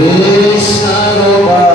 Krishna Gopal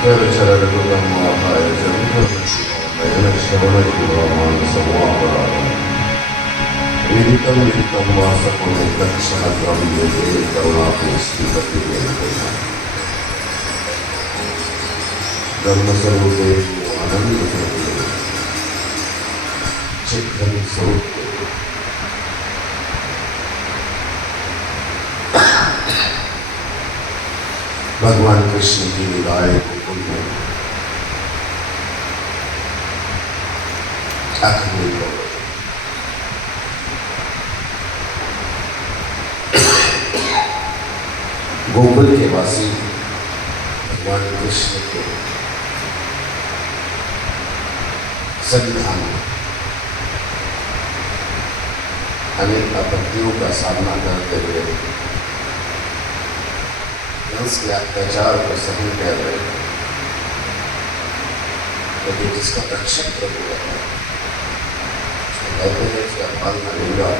चरचरणकृतमाहाय जन्मश्रवणजीवमानसमापराधम् विदितं विदितं वा सकुले तत्क्षणक्रम योगे करुणापूर्ति धर्मस्वरूपे आनंदस्वरूपे चित्तन स्वरूप भगवान कृष्ण की लीलाएं गोकुल में अखंड हो गई। गोकुल के वासी भगवान कृष्ण के सन्निधान में अनेक आपत्तियों का सामना करते हुए कंस के अत्याचार को सहन कर रहे हैं, लेकिन जिसका रक्षक प्रभु है उसको कहते हैं उसका फल न मिलेगा।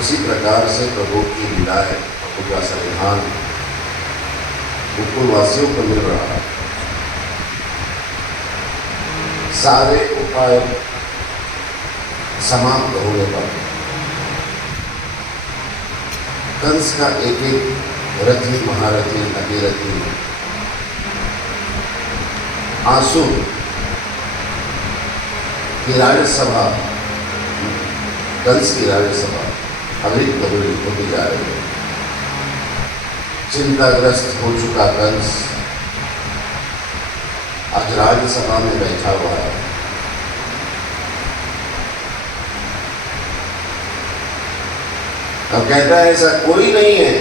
उसी प्रकार से प्रभु की लीलाएं, प्रभु का संविधान गोकुलवासियों को मिल रहा है। सारे उपाय समाप्त होने पर कंस का एक एक रथी महारथी अतिरथी आंसू की राज्यसभा, कंस की राज्यसभा अवृत कबूली होती जा रही है। चिंताग्रस्त हो चुका कंस आज राज्यसभा में बैठा हुआ है। अब कहता है ऐसा कोई नहीं है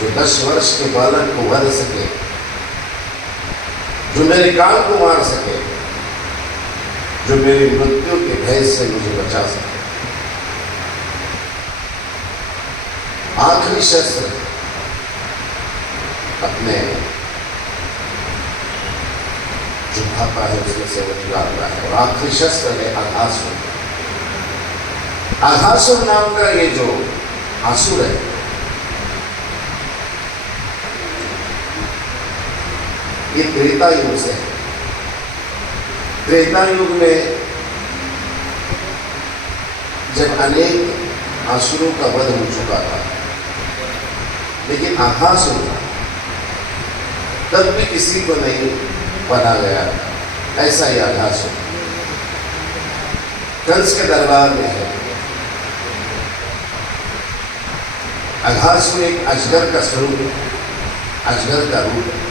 जो 10 वर्ष के बालक को वध सके, जो मेरे काल को मार सके, जो मेरी मृत्यु के भय से मुझे बचा सके। आखिरी शस्त्र अपने जो भापा है उसमें से वो निकालता है, और आखिरी शस्त्र है अघासुर। अघासुर नाम का ये जो असुर है, ये त्रेता युग से है। त्रेता युग में जब अनेक असुरों का वध हो चुका था, लेकिन अघासुर तब भी किसी को नहीं बना गया। ऐसा ही अघासुर कंस के दरबार में है। अघासुर एक अजगर का स्वरूप, अजगर का रूप है।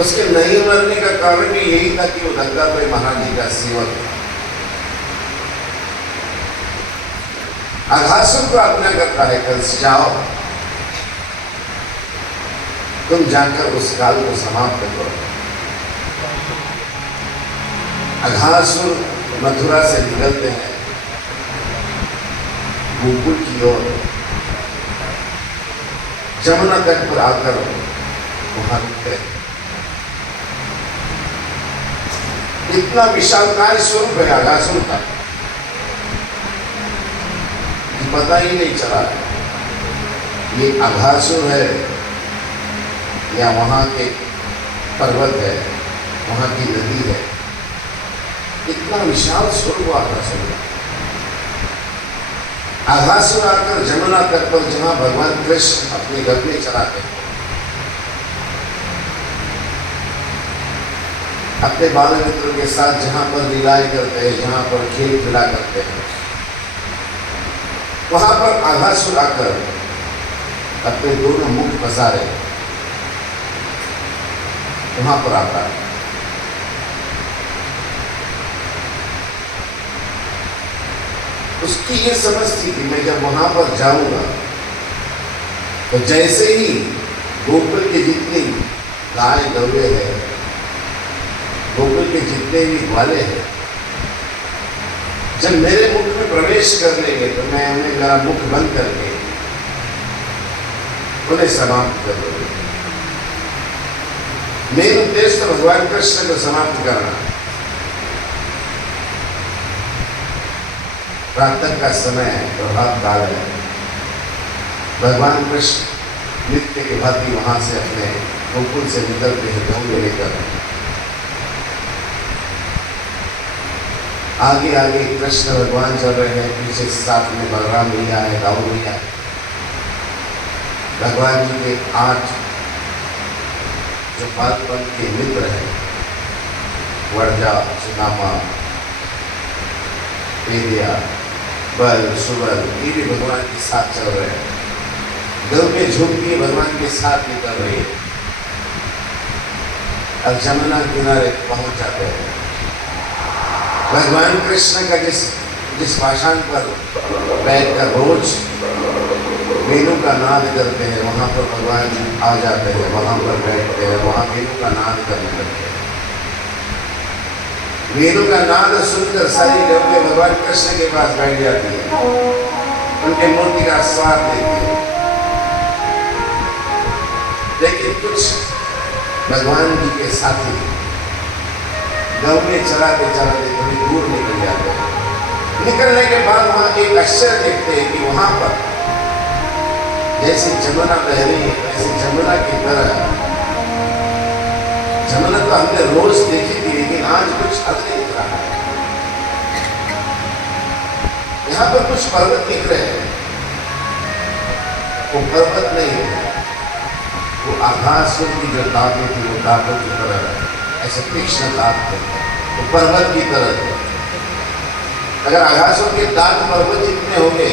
उसके नहीं मरने का कारण भी यही था कि वो दत्तात्रेय महाराज जी का सेवक था। अघासुर को आज्ञा करता है कंस, जाओ तुम जाकर उस काल को समाप्त करो। अघासुर मथुरा से निकलते हैं गोकुल की ओर, जमुना तट पर आकर वहां रुकते हैं। इतना विशालकाय स्वरूप है अघासुर का, पता ही नहीं चला ये अघासुर है या वहां के पर्वत है, वहां की नदी है। इतना विशाल स्वरूप अघासुर है। अघासुर आकर जमुना तट पर जहां भगवान कृष्ण अपने गगने चलाते हैं, अपने बाल मित्रों के साथ जहां पर लीलाएं करते हैं, जहां पर खेल खिला करते हैं, वहां पर अघासुर आकर अपने दोनों मुख पसारे वहां पर आता है। उसकी ये समझ थी कि मैं जब वहां पर जाऊंगा तो जैसे ही गोकुल के जितनी गाय गौरे हैं, गोकुल के जितने भी ग्वाले हैं, जब मेरे मुख में प्रवेश कर लेंगे तो मैं उन्हें मेरा मुख बंद करके उन्हें समाप्त कर दूंगा। मेन उद्देश्य तो भगवान कृष्ण को समाप्त करना। प्रातः का समय है, प्रभात काल है। भगवान कृष्ण नित्य कुत्ते की भांति वहां से अपने गोकुल से निकलते हैं डोंगे लेकर। आगे आगे कृष्ण भगवान चल रहे हैं, पीछे साथ में बलराम भैया है, दाऊद भैया है। भगवान जी के 8 जो बालपन के मित्र हैं, वर्जा, सुदामा, पेरिया, बल, सुबल, ये भी भगवान के साथ चल रहे हैं। दिल में झुमकी भगवान के साथ निकल रही है। अब जमुना किनारे पहुंच जाते हैं। भगवान कृष्ण का जिस पाषाण पर बैठकर रोज वेणु का नाद करते हैं, वहां पर भगवान जी आ जाते हैं, वहां पर बैठते हैं, वहां वेणु का नाद करने लगते हैं। वेणु का नाद सुनकर सारी गौएं भगवान कृष्ण के पास बैठ जाती है, उनके मूर्ति का स्वाद लेती है। लेकिन कुछ भगवान जी के साथी गाँव में चलाते चलाते थोड़ी दूर निकल जाते हैं। निकलने के बाद वहां एक आश्चर्य देखते हैं कि वहां पर जैसे जमुना बह रही है, वैसे जमुना की तरह, जमुना तो हमने रोज देखी थी, लेकिन आज कुछ अलग दिख रहा है। यहाँ पर कुछ पर्वत दिख रहे हैं, वो पर्वत नहीं है, वो आकाशों की जो दांतों थी, वो दांतों की तरह ऐसे तीक्ष्ण दांत थे, वो पर्वत की तरह थे। अगर आकाशों के दांत पर्वत जितने होंगे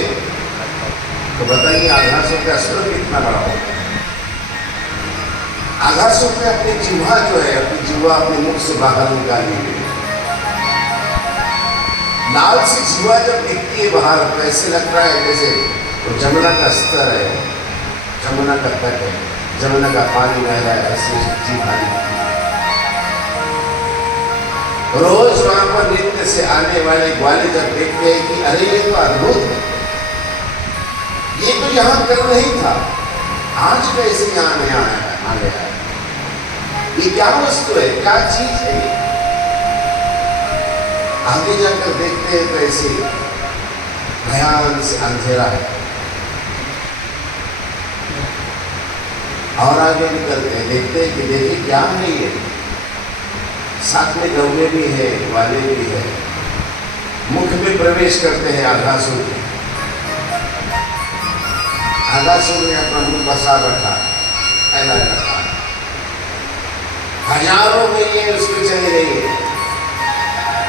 तो बताइए आकाशों का स्वर कितना बड़ा होगा। आकाशों में अपनी जिह्वा जो है, अपनी जिह्वा अपने मुख से बाहर निकाली हुई, लाल सी जिह्वा जब दिखती है बाहर, तो ऐसे लगता है जैसे वो जमुना का स्तर है, जमुना का तट है, जमुना का पानी बह रहा है, ऐसे जिह्वा दिखती है। रोज वहां पर नित्य से आने वाले ग्वाले जब देखते हैं कि अरे ये तो अद्भुत है, ये तो यहाँ कर नहीं था, आज कैसे यहाँ नया आ गया, ये क्या वस्तु है, क्या चीज है ये। आगे जाकर देखते हैं तो ऐसे भयान से अंधेरा है। और आगे निकलते हैं, देखते हैं कि देखिए क्या है ये, साथ में गौएं भी है, ग्वाले भी है। मुख में प्रवेश करते हैं आकाशों के, आकाशों में अपना मुख बसा रखा, फैला रखा। हजारों में ये उसमें चले गए,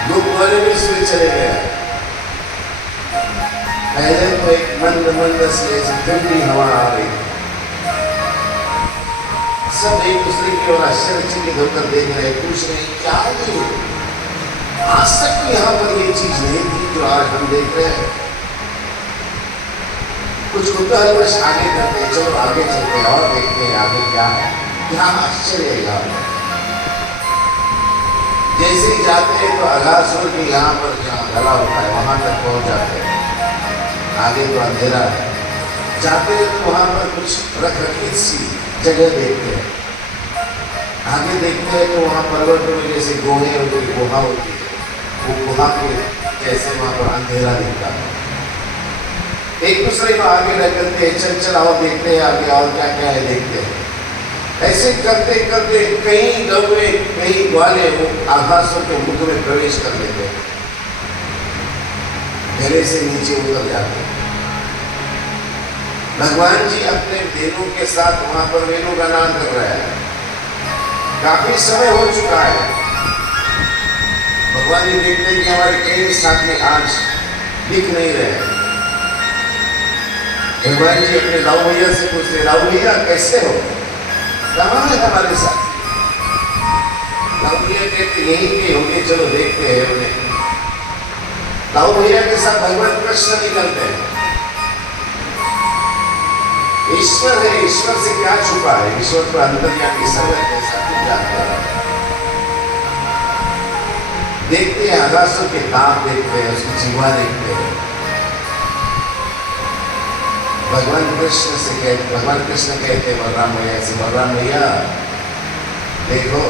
लोग ग्वाले भी उसमें चले गए। पहले तो एक मंद मंद से ठंडी हवा आ रही, सब एक दूसरे की ओर आश्चर्यचकित होकर देख रहे, पूछ रहे क्या ये, आज तक तो यहाँ पर ये चीज नहीं थी जो आज हम देख रहे हैं। कुछ कुतूहलवश आगे करते हैं, चलो आगे चलते हैं और देखते हैं आगे क्या है, क्या आश्चर्य है यहाँ पर। जैसे ही जाते हैं तो अघासुर के यहाँ पर जहाँ गला होता है वहां तक पहुंच जाते हैं। आगे तो अंधेरा है, जाते हैं तो वहां पर कुछ रखरखीत सी जगह देखते हैं। आगे देखते हैं तो वहाँ पर्वत में जैसे गोहे होती है, गुहा होती है, वो गुहा के जैसे वहाँ पर अंधेरा दिखता है। एक दूसरे को आगे रखते हैं, चल चल और देखते हैं आगे और क्या क्या है देखते हैं। ऐसे करते करते कई गौए कई ग्वाले वो आकाशों के मुख में प्रवेश कर लेते हैं, गले से नीचे उतर जाते हैं। भगवान जी अपने वेणु के साथ वहां पर वेणु का नाम कर रहे हैं। काफी समय हो चुका है, भगवान जी देखते हैं कि हमारे कई साथी आज दिख नहीं रहे। भगवान जी अपने लाऊ भैया से पूछते, लाऊ भैया कैसे हो, कहाँ है हमारे साथ। लाऊ भैया कहते यहीं के होंगे, चलो देखते हैं उन्हें। लाऊ भैया के साथ भगवान कृष्ण निकलते हैं। ईश्वर है, ईश्वर से क्या छुपा है, ईश्वर तो अंतर्यामी सर्वज्ञ सब कुछ जानता है। देखते हैं आकाशों के दांत, देखते हैं उसकी जिह्वा, देखते हैं। भगवान कृष्ण कहते हैं बलराम भैया से, बलराम भैया देखो।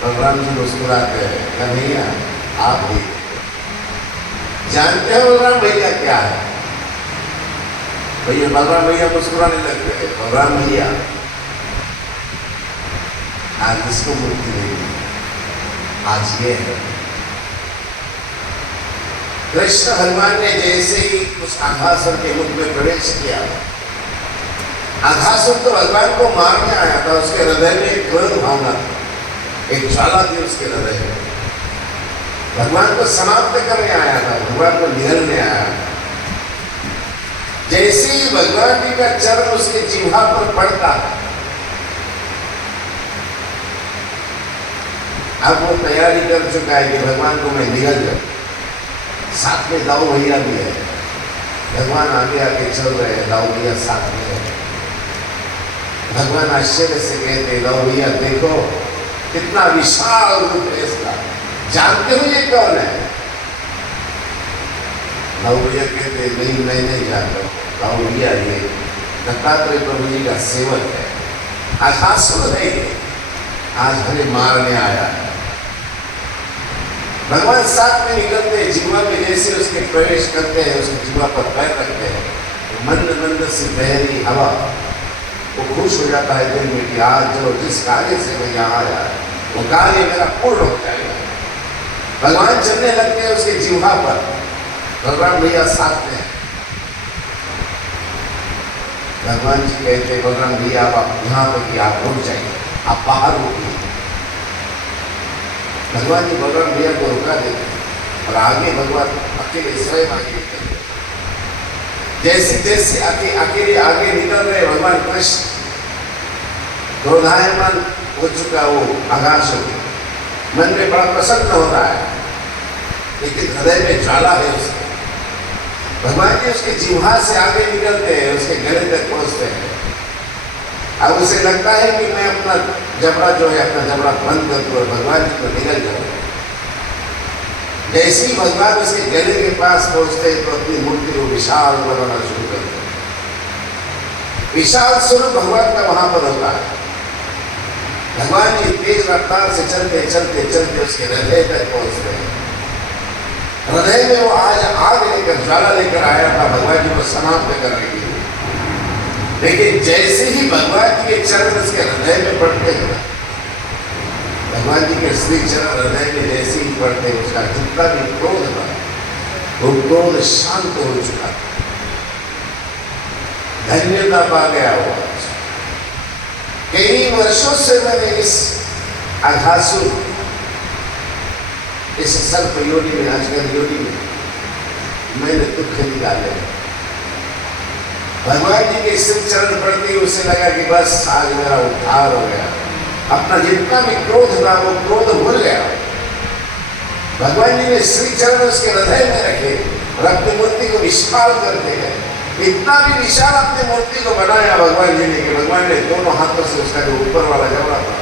बलराम जी मुस्कुराते हैं, कन्हैया आप भी जानते हो बलराम भैया क्या है। भैया बलराम भैया मुस्कुराने लगते हैं। बलराम भैया आज किसको मुक्ति देगी? आज ये है कृष्ण भगवान ने जैसे ही उस अघासुर के मुख में प्रवेश किया, अघासुर तो भगवान को मारने आया था, उसके हृदय में एक क्रोध भावना थी, एक ज्वाला थी उसके हृदय में। भगवान को समाप्त करने आया था, भगवान को निगलने आया था। जैसे ही भगवान जी का चरण उसके जिह्वा पर पड़ता, अब वो तैयारी कर चुका है कि भगवान को मैं निगल जाऊं। साथ में दाऊ भैया भी है, भगवान आगे आगे चल रहे हैं, दाऊ भैया साथ में है। भगवान आश्चर्य से कहते, दाऊ भैया देखो कितना विशाल रूप है इसका, जानते हो ये कौन है? दाऊ भैया कहते नहीं, मैं नहीं जानता। दाऊ भैया ये दत्तात्रेय प्रभु जी का सेवक है, अघासुर है, आज हमें मारने आया है। भगवान साथ में निकलते हैं, जीवा में जैसे उसके प्रवेश करते हैं, उसके जीवा पर पैर रखते हैं, मंद मंद से बहरी हवा, वो खुश हो जाता है दिल में कि आज जो जिस कार्य से मैं यहाँ आया वो कार्य मेरा पूर्ण हो जाएगा। भगवान चलने लगते हैं उसके जीवा पर, बलराम भैया साथ में। भगवान जी कहते हैं बलराम भैया आप यहाँ पर कि आप रुक जाइए, आप बाहर रुकिए। भगवान जी बलराम भैया को रुका देते हैं और आगे भगवान अकेले स्वयं आगे निकलते। जैसे जैसे अकेले आगे निकल रहे भगवान कृष्ण, क्रोधायमान हो चुका वो अघासुर, मन में बड़ा प्रसन्न हो रहा है, लेकिन हृदय में ज्वाला है उसके। भगवान जी उसके जिह्वा से आगे निकलते हैं, उसके गले तक पहुंचते हैं। अब उसे लगता है कि मैं अपना जबड़ा जो है अपना जबड़ा बंद कर दूं और भगवान जी को निगल जाऊं। जैसे ही भगवान उसके गले के पास पहुंचते हैं तो अपनी मूर्ति को विशाल बनाना शुरू करते हैं। विशाल स्वरूप भगवान का वहां पर होता है। भगवान जी तेज रफ्तार से चलते चलते चलते उसके हृदय तक पहुंचते हैं। हृदय में वो आज आग लेकर ज्वाला लेकर आया था भगवान जी को समाप्त करने के लिए, लेकिन जैसे ही भगवान जी के चरण उसके हृदय में पड़ते हैं, भगवान जी के श्री चरण हृदय में जैसे ही पड़ते हैं, उसका जितना भी क्रोध था वो क्रोध शांत हो चुका, धन्यता पा गया वो। कई वर्षों से मैंने इस अघासुर, इस सर्प योनि में, अजगर योनि में मैंने दुख निकाले। भगवान जी के सिर चरण पड़ते ही उसे लगा कि बस आज मेरा उद्धार हो गया, अपना जितना भी क्रोध था वो क्रोध भूल गया। भगवान जी ने श्री चरण उसके हृदय में रखे और अपनी मूर्ति को विशाल करते हैं। इतना भी विशाल अपनी मूर्ति को बनाया भगवान जी ने कि भगवान ने दोनों हाथों से उसका जो ऊपर वाला जबड़ा था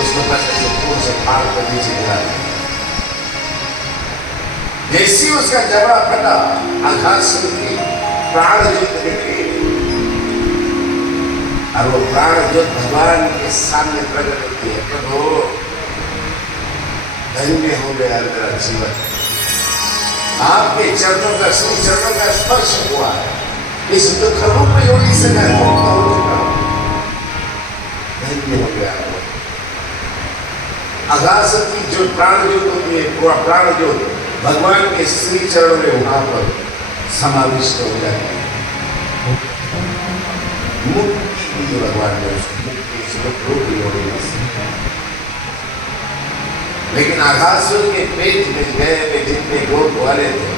उसको पूर्ण से फाड़ कर नीचे गिरा दिया। जैसे उसका जबड़ा फटा, अघासुर की प्राण ज्योत निकली और वो प्राण ज्योत भगवान के सामने प्रकट होती है। प्रभु धन्य हो गया मेरा जीवन, आपके चरणों का, श्री चरणों का स्पर्श हुआ है, इस दुख रूप योनि से मैं मुक्त हो चुका हूं, धन्य हो गया। अघासुर की जो प्राण ज्योत होती है, पूरा प्राण ज्योत भगवान के श्री चरण में वहां पर समाविष्ट हो जाती है। मुक्ति दी भगवान ने उसको, मुक्ति इस दुख रूप योनि से। लेकिन अघासुर के पेट में गए में जितने गोप वाले थे,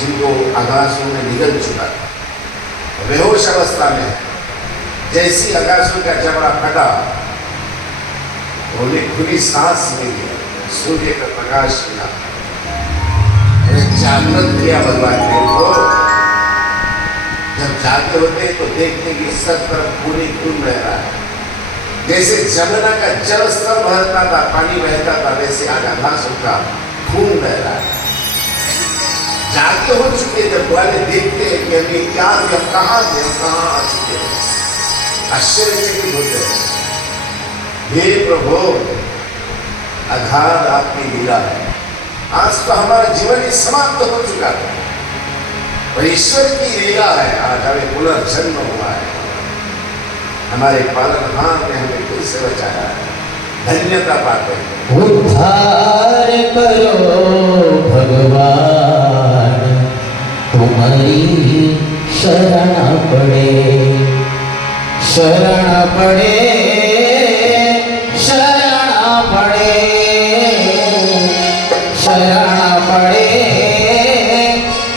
जिनको अघासुर ने निगल चुका था, बेहोश अवस्था में, जैसी अघासुर का जबड़ा फटा, उन्हें खुली सांस मिली, सूर्य का प्रकाश मिला, जागृत किया भगवान ने उनको। जब जागे होते हैं तो देखते कि सब तरफ खूनी खून बह रहा है। जैसे जमुना का जल स्तर बहता था, पानी बहता था, वैसे आज अघासुर का खून बह रहा है। जागे हो चुके जब वाले देखते हैं कि हमें क्या थे, हम कहाँ थे, हम कहाँ आ चुके हैं, आश्चर्यचकित होते हैं। हे प्रभु, अगाध आपकी लीला है, आज तो हमारा जीवन ही समाप्त हो चुका था, और ईश्वर की लीला है। आज हमें पुनर्जन्म हुआ है, हमारे पालनहार ने हमें फिर से बचाया है, धन्यता पाते हैं। उद्धार करो भगवान, तुम्हारी शरण पड़े, शरण पड़े, शरण पड़े, शरण पड़े,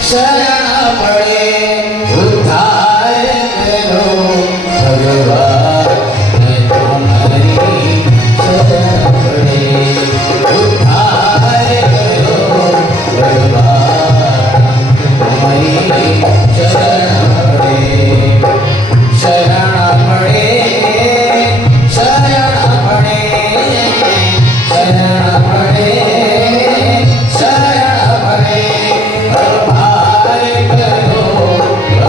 शरण पड़े। उद्धार करो भगवान, तुम्हारी शरण पड़े, उद्धार करो भगवान, तुम्हारी शरण पड़े, शरण पड़े, शरण पड़े, शरण पड़े, शरण पड़े। उद्धार करो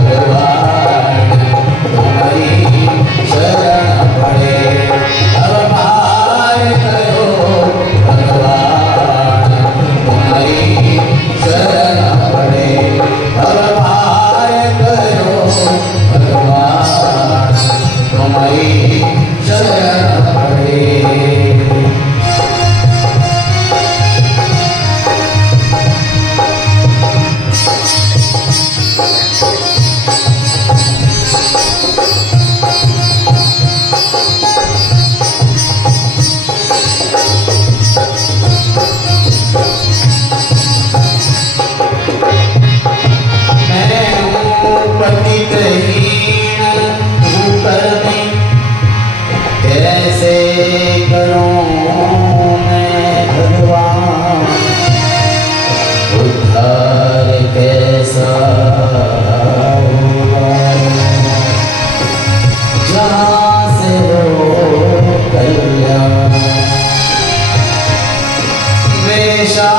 भगवान, तुम्हारी शरण पड़े, उद्धार करो भगवान, तुम्हारी शरण पड़े, उद्धार करो भगवान, तुम्हारी शरण पड़े। मैं हूँ पतितहीन हूँ कर्मी, कैसे करूँ मैं भगवान, उद्धार कैसा होगा जहाँ से हो कल्याण। वेशा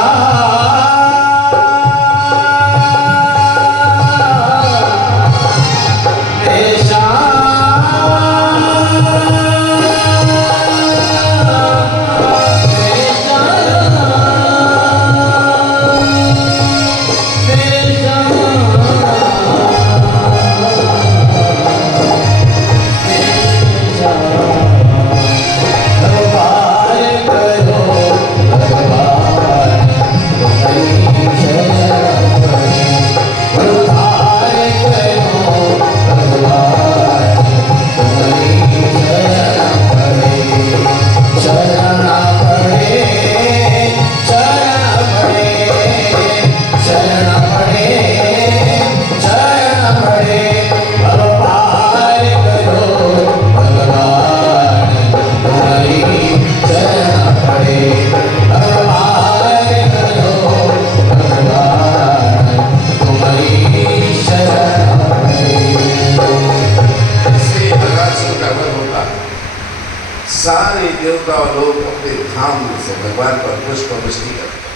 सारे देवता और लोग अपने धाम से भगवान पर पुष्प वृष्टि करते हैं।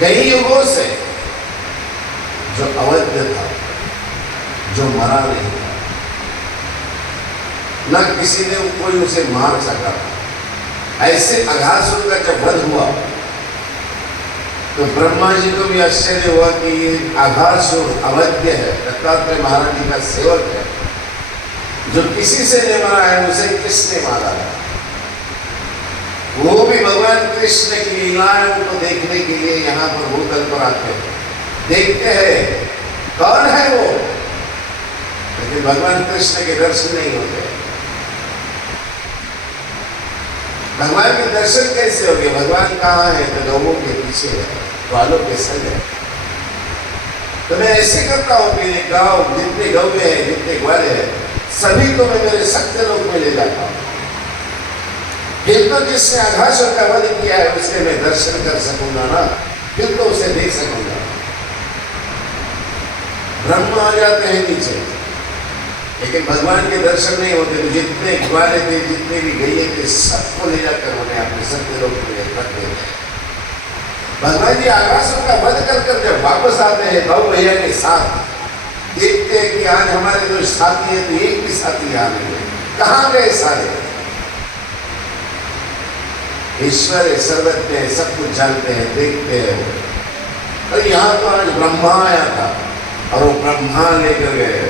कई युगों से जो अवैध था, जो मरा नहीं था, न किसी ने कोई उसे मार सका था, ऐसे अघासुर का जब वध हुआ तो ब्रह्मा जी को भी आश्चर्य हुआ कि ये अघासुर अवैध है, दत्तात्रेय महाराज जी का सेवक है, जो किसी से नहीं मरा है, उसे किसने मारा है? वो भी भगवान कृष्ण की लीलाओं को देखने के लिए यहाँ पर भूतल पर आते हैं, देखते हैं कौन है वो, लेकिन भगवान कृष्ण के दर्शन नहीं होते। भगवान के दर्शन कैसे हो गए? भगवान कहाँ है? तो लोगों के पीछे है, ग्वालों के संग है। तो मैं ऐसे करता हूँ कि गाँव जितने गौवे हैं, जितने ग्वाले हैं, सभी को मैं मेरे सत्य लोक में ले जाता हूँ। फिर तो जिसने अघासुर का वध किया है उसके मैं दर्शन कर सकूंगा ना, फिर तो उसे देख सकूंगा। ब्रह्म आ जाते हैं नीचे, लेकिन भगवान के दर्शन नहीं होते। तो जितने ग्वाले थे, जितने भी गैये थे, सबको ले जाकर उन्हें अपने सत्य लोक में रख देते हैं। भगवान जी अघासुर का वध कर कर जब वापस आते हैं गौ भैया के साथ, देखते हैं कि आज हमारे जो साथी है तो एक भी साथी आ नहीं है, कहाँ गए सारे? ईश्वर है, सर्वज्ञ है, सब कुछ जानते हैं, देखते हैं। अरे यहाँ तो आज ब्रह्मा आया था और वो ब्रह्मा लेकर गए।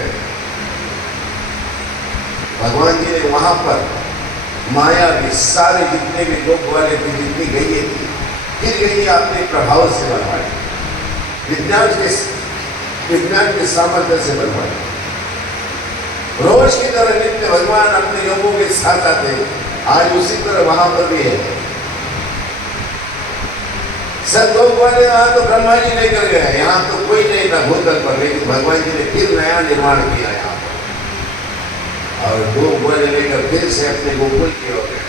भगवान जी ने वहां पर माया भी सारे जितने भी लोग वाले थे, जितनी गई थी, फिर गई अपने प्रभाव से बनवाई, विज्ञान के सामर्थ्य से बनवाई। रोज की तरह नित्य भगवान अपने योगों के साथ आते, आज उसी तरह वहां पर भी है। सब लोग वाले यहाँ तो ब्रह्मा जी लेकर गए, यहाँ तो कोई नहीं था भूतल पर, लेकिन भगवान जी ने फिर नया निर्माण किया यहाँ पर, और लोग वाले लेकर फिर से अपने गोकुल की ओर गए।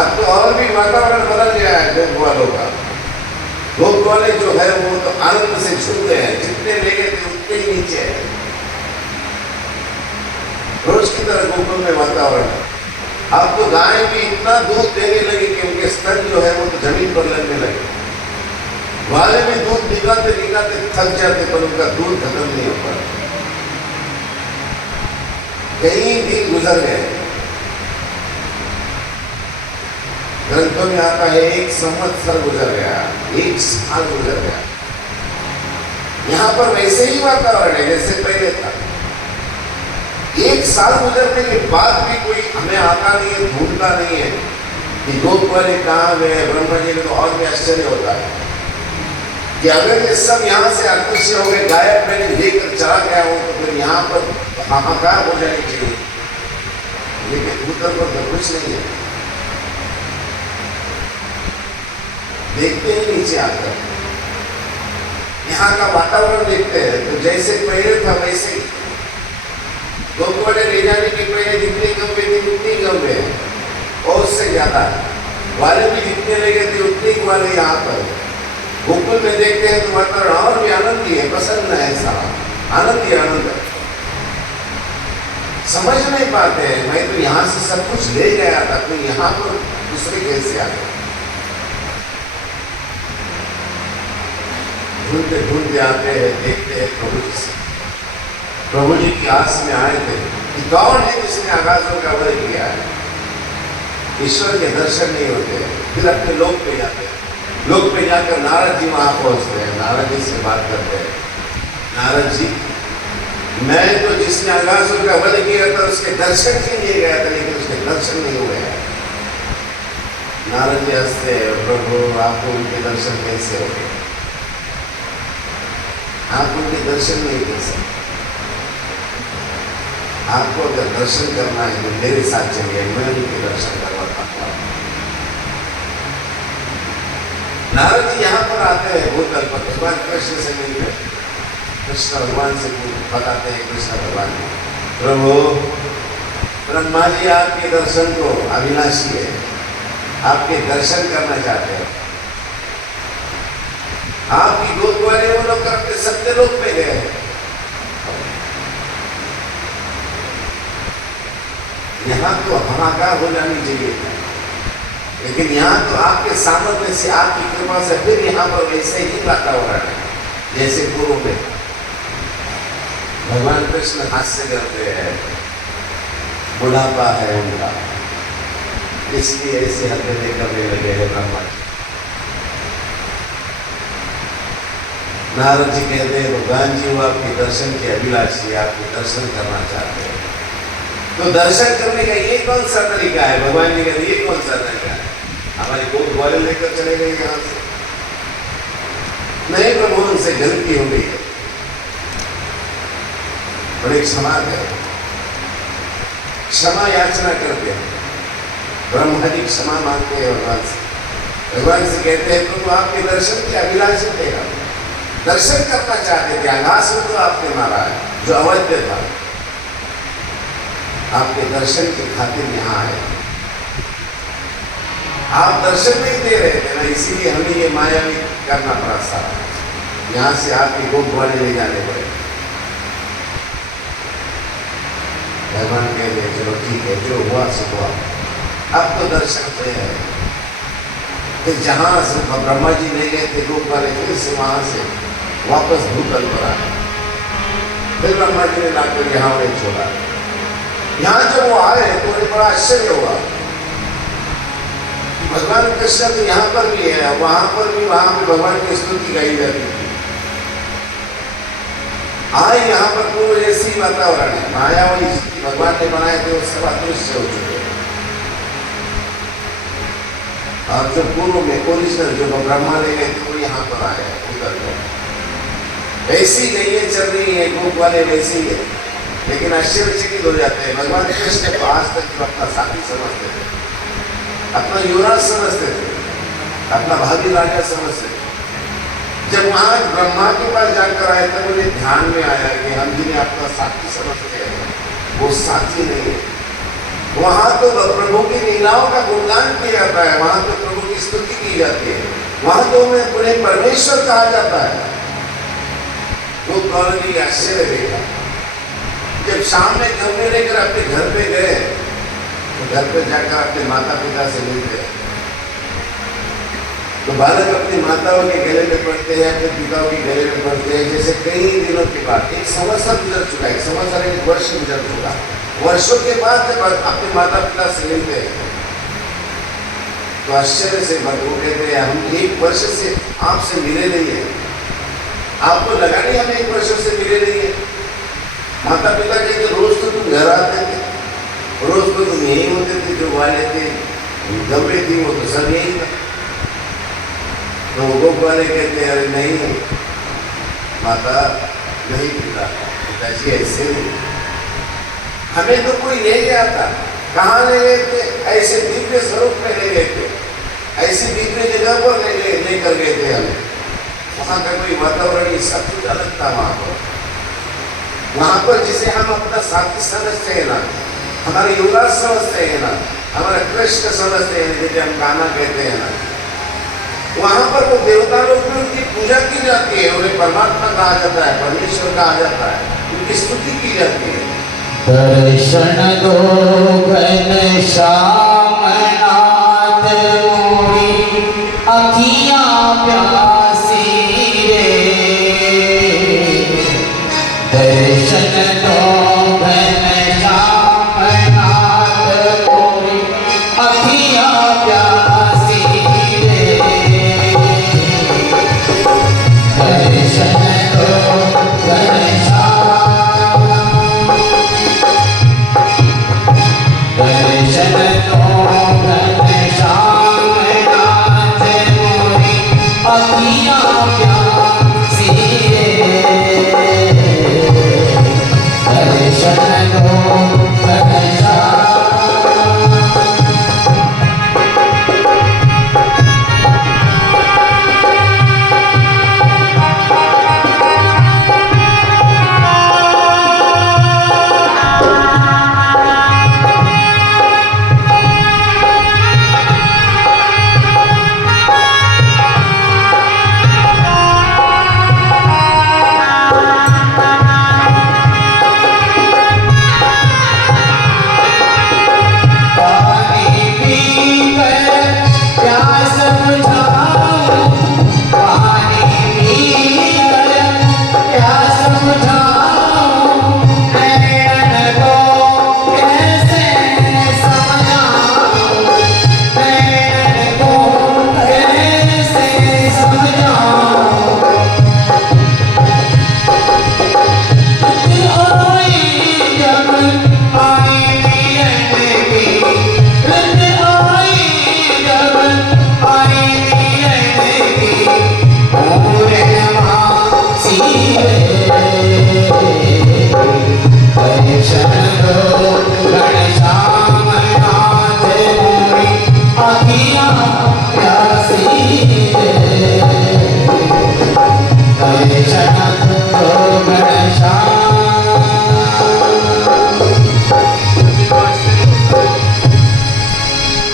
अब तो और भी वातावरण बदल गया है गोप वालों का। गोप वाले जो है वो तो आनंद से छू गए हैं, जितने ले गए थे उतने ही नीचे है। रोज की तरह गोकुल में वातावरण। अब तो गाय भी इतना दूध देने लगी कि उनके स्तन जो है वो तो जमीन पर लगने लगे। वाले भी दूध निकालते निकालते थक जाते, पर उनका दूध खत्म नहीं हो पाता। कई दिन गुजर गए। ग्रंथों में आता है 1 संवत्सर गुजर गया, 1 साल गुजर गया। यहाँ पर वैसे ही वातावरण है जैसे पहले था। 1 साल गुजरने के बाद भी कोई हमें आता नहीं है, ढूंढता नहीं है कि गोप वाले कहाँ गए। ब्रह्मा जी ने तो और भी आश्चर्य होता है कि अगर ये सब यहाँ से अदृश्य हो गए, गायब मैंने लेकर चला गया हूँ, तो फिर यहाँ पर हाहाकार हो जानी चाहिए, लेकिन भूतल पर तो कुछ नहीं है। देखते ही नीचे आकर यहाँ का वातावरण देखते हैं तो जैसे पहले था वैसे ही। गोप वाले ले जाने के पहले जितने गंभे थे उतनी गंभे हैं, और उससे ज्यादा वाले भी जितने ले गए थे उतने वाले यहाँ पर गोकुल में देखते हैं तो वातावरण और भी आनंदी है, प्रसन्न है, सारा आनंद ही आनंद है। समझ नहीं पाते हैं, मैं तो यहाँ से सब कुछ ले गया था, तो यहाँ पर दूसरे कैसे आ गए। ढूंढते ढूंढते आते हैं, देखते हैं प्रभु जी से। प्रभु जी की आस में आए थे कि कौन है जिसने आकाशों का वध किया है। ईश्वर के दर्शन नहीं होते, फिर अपने लोक पे जाते हैं। लोक पे जाकर नारद जी वहां पहुंचते हैं, नारद जी से बात करते हैं। नारद जी, मैं तो जिसने आकाशों का वध किया था उसके दर्शन के लिए गया था, लेकिन उसके दर्शन नहीं हुए हैं। नारद जी हंसते हैं, प्रभु आपको उनके दर्शन कैसे हो गए? आप उनके दर्शन नहीं कर सकते। आपको अगर दर्शन करना है तो मेरे साथ चलिए, मैं उनके दर्शन करवाता हूँ। नारद जी यहाँ पर आते हैं भूतल पर, भगवान कृष्ण से मिलते हैं। कृष्ण भगवान से बताते हैं, कृष्ण भगवान प्रभु ब्रह्मा जी आपके दर्शन को अविनाशी है, आपके दर्शन करना चाहते हैं। आपकी गोद वाले वो लोग करते सत्य लोक में गए। यहाँ तो हाहाकार हो जानी चाहिए था, लेकिन यहाँ तो आपके सामर्थ्य से, आपकी कृपा से फिर यहाँ पर वैसे ही वातावरण है जैसे पूर्व में। भगवान कृष्ण हास्य करते हैं, बुढ़ापा है उनका, इसलिए ऐसी हरकतें करने लगे हैं ब्रह्मा जी। नारद जी कहते हैं भगवान जी वो आपके दर्शन के अभिलाषी, आपके दर्शन करना चाहते हैं। तो दर्शन करने का ये कौन सा तरीका है? भगवान जी कहते ये कौन सा तरीका है? हमारी गोद वाले लेकर चले गए यहाँ से। नहीं प्रभु, उनसे गलती हो गई है, बड़ी क्षमा करें। क्षमा याचना करते हैं, ब्रह्मा जी क्षमा मांगते हैं भगवान से। भगवान से कहते हैं प्रभु आपके दर्शन के अभिलाषी थे, हम दर्शन करना चाहते थे। आकाश में तो आपने मारा है जो अवैध था, आपके दर्शन के खातिर यहाँ आए। आप दर्शन नहीं दे रहे थे ना, इसीलिए हमें ये माया में करना पड़ा सारा। यहाँ से आपके गोद वाले ले जाने पड़े। भगवान कह रहे चलो ठीक है, जो हुआ सो हुआ, अब तो दर्शन हुए हैं। फिर जहाँ से ब्रह्मा जी ले गए थे गोद वाले, फिर से वहां से वापस भूतल पर आए। फिर ब्रह्मा जी ने लाकर यहाँ में छोड़ा। यहाँ जब वो आए तो उन्हें बड़ा आश्चर्य हुआ, भगवान कृष्ण तो यहाँ पर भी है, वहां पर भी, वहां पे भगवान की स्तुति गाई जाती थी। आज यहाँ पर पूर्व ऐसी वातावरण है, माया वही भगवान ने बनाए थे वो सब अदृश्य हो चुके हैं। और जो पूर्व में ओरिजिनल जो ब्रह्मा ले गए थे वो यहाँ पर आए, उतर गए। ऐसी गैये चल रही है गोप वाले, वैसी है, लेकिन आश्चर्यचकित हो जाते हैं। भगवान कृष्ण को आज तक जो अपना साथी समझते थे, अपना युवराज समझते थे, अपना भावी राजा समझते थे। जब वहां ब्रह्मा के पास जाकर आए तब उन्हें ध्यान में आया कि हम जिन्हें अपना साथी समझते हैं वो साथी नहीं है। वहां तो प्रभु की लीलाओं का गुणगान किया जाता है, वहां तो प्रभु की स्तुति की जाती है, वहां तो उन्हें परमेश्वर कहा जाता है। वो कौरवी आश्चर्य देखा। जब शाम में कमरे लेकर अपने घर पे गए तो घर पे जाकर अपने माता पिता से मिलते हैं तो बालक अपनी माताओं के गले में पड़ते हैं, अपने पिताओं के गले में पड़ते हैं। जैसे कई दिनों के बाद, एक संवत्सर गुजर चुका है, एक संवत्सर एक वर्ष गुजर चुका, वर्षों के बाद जब अपने माता पिता से मिलते हैं तो आश्चर्य से वो कहते हैं हम एक वर्ष से आपसे मिले नहीं है, आपको लगा नहीं हम एक वर्ष से मिले नहीं है। माता पिता कहते रोज तो तुम घर आते थे, रोज तो तुम यही होते थे, जो वाले थे गमले थी वो तो सब यही था। तो गोप वाले कहते हैं अरे नहीं माता, नहीं पिताजी ऐसे नहीं, हमें तो कोई ले गया था। कहाँ ले गए थे? ऐसे दिव्य स्वरूप में ले गए थे, ऐसी दिव्य जगह पर लेकर गए थे हमें। वहाँ का कोई वातावरण सब कुछ अलग था। वहाँ पर जिसे हम अपना साथी समझते हैं ना, हमारे युवराज समझते हैं ना, हमारा कृष्ण समझते हैं, जैसे हम गाना कहते हैं ना, वहाँ पर वो देवता लोग भी उनकी पूजा की जाती है, उन्हें परमात्मा कहा जाता है, परमेश्वर कहा जाता है, उनकी स्तुति की जाती है। दर्शन दो घनश्याम नाथ मोरी अखियाँ प्यासी रे, दर्शन दो घनश्याम नाथ मोरी अखियाँ प्यासी रे, दर्शन दो घनश्याम, दर्शन दो घनश्याम नाथ मोरी अखियाँ प्यासी रे, दर्शन दो घनश्याम।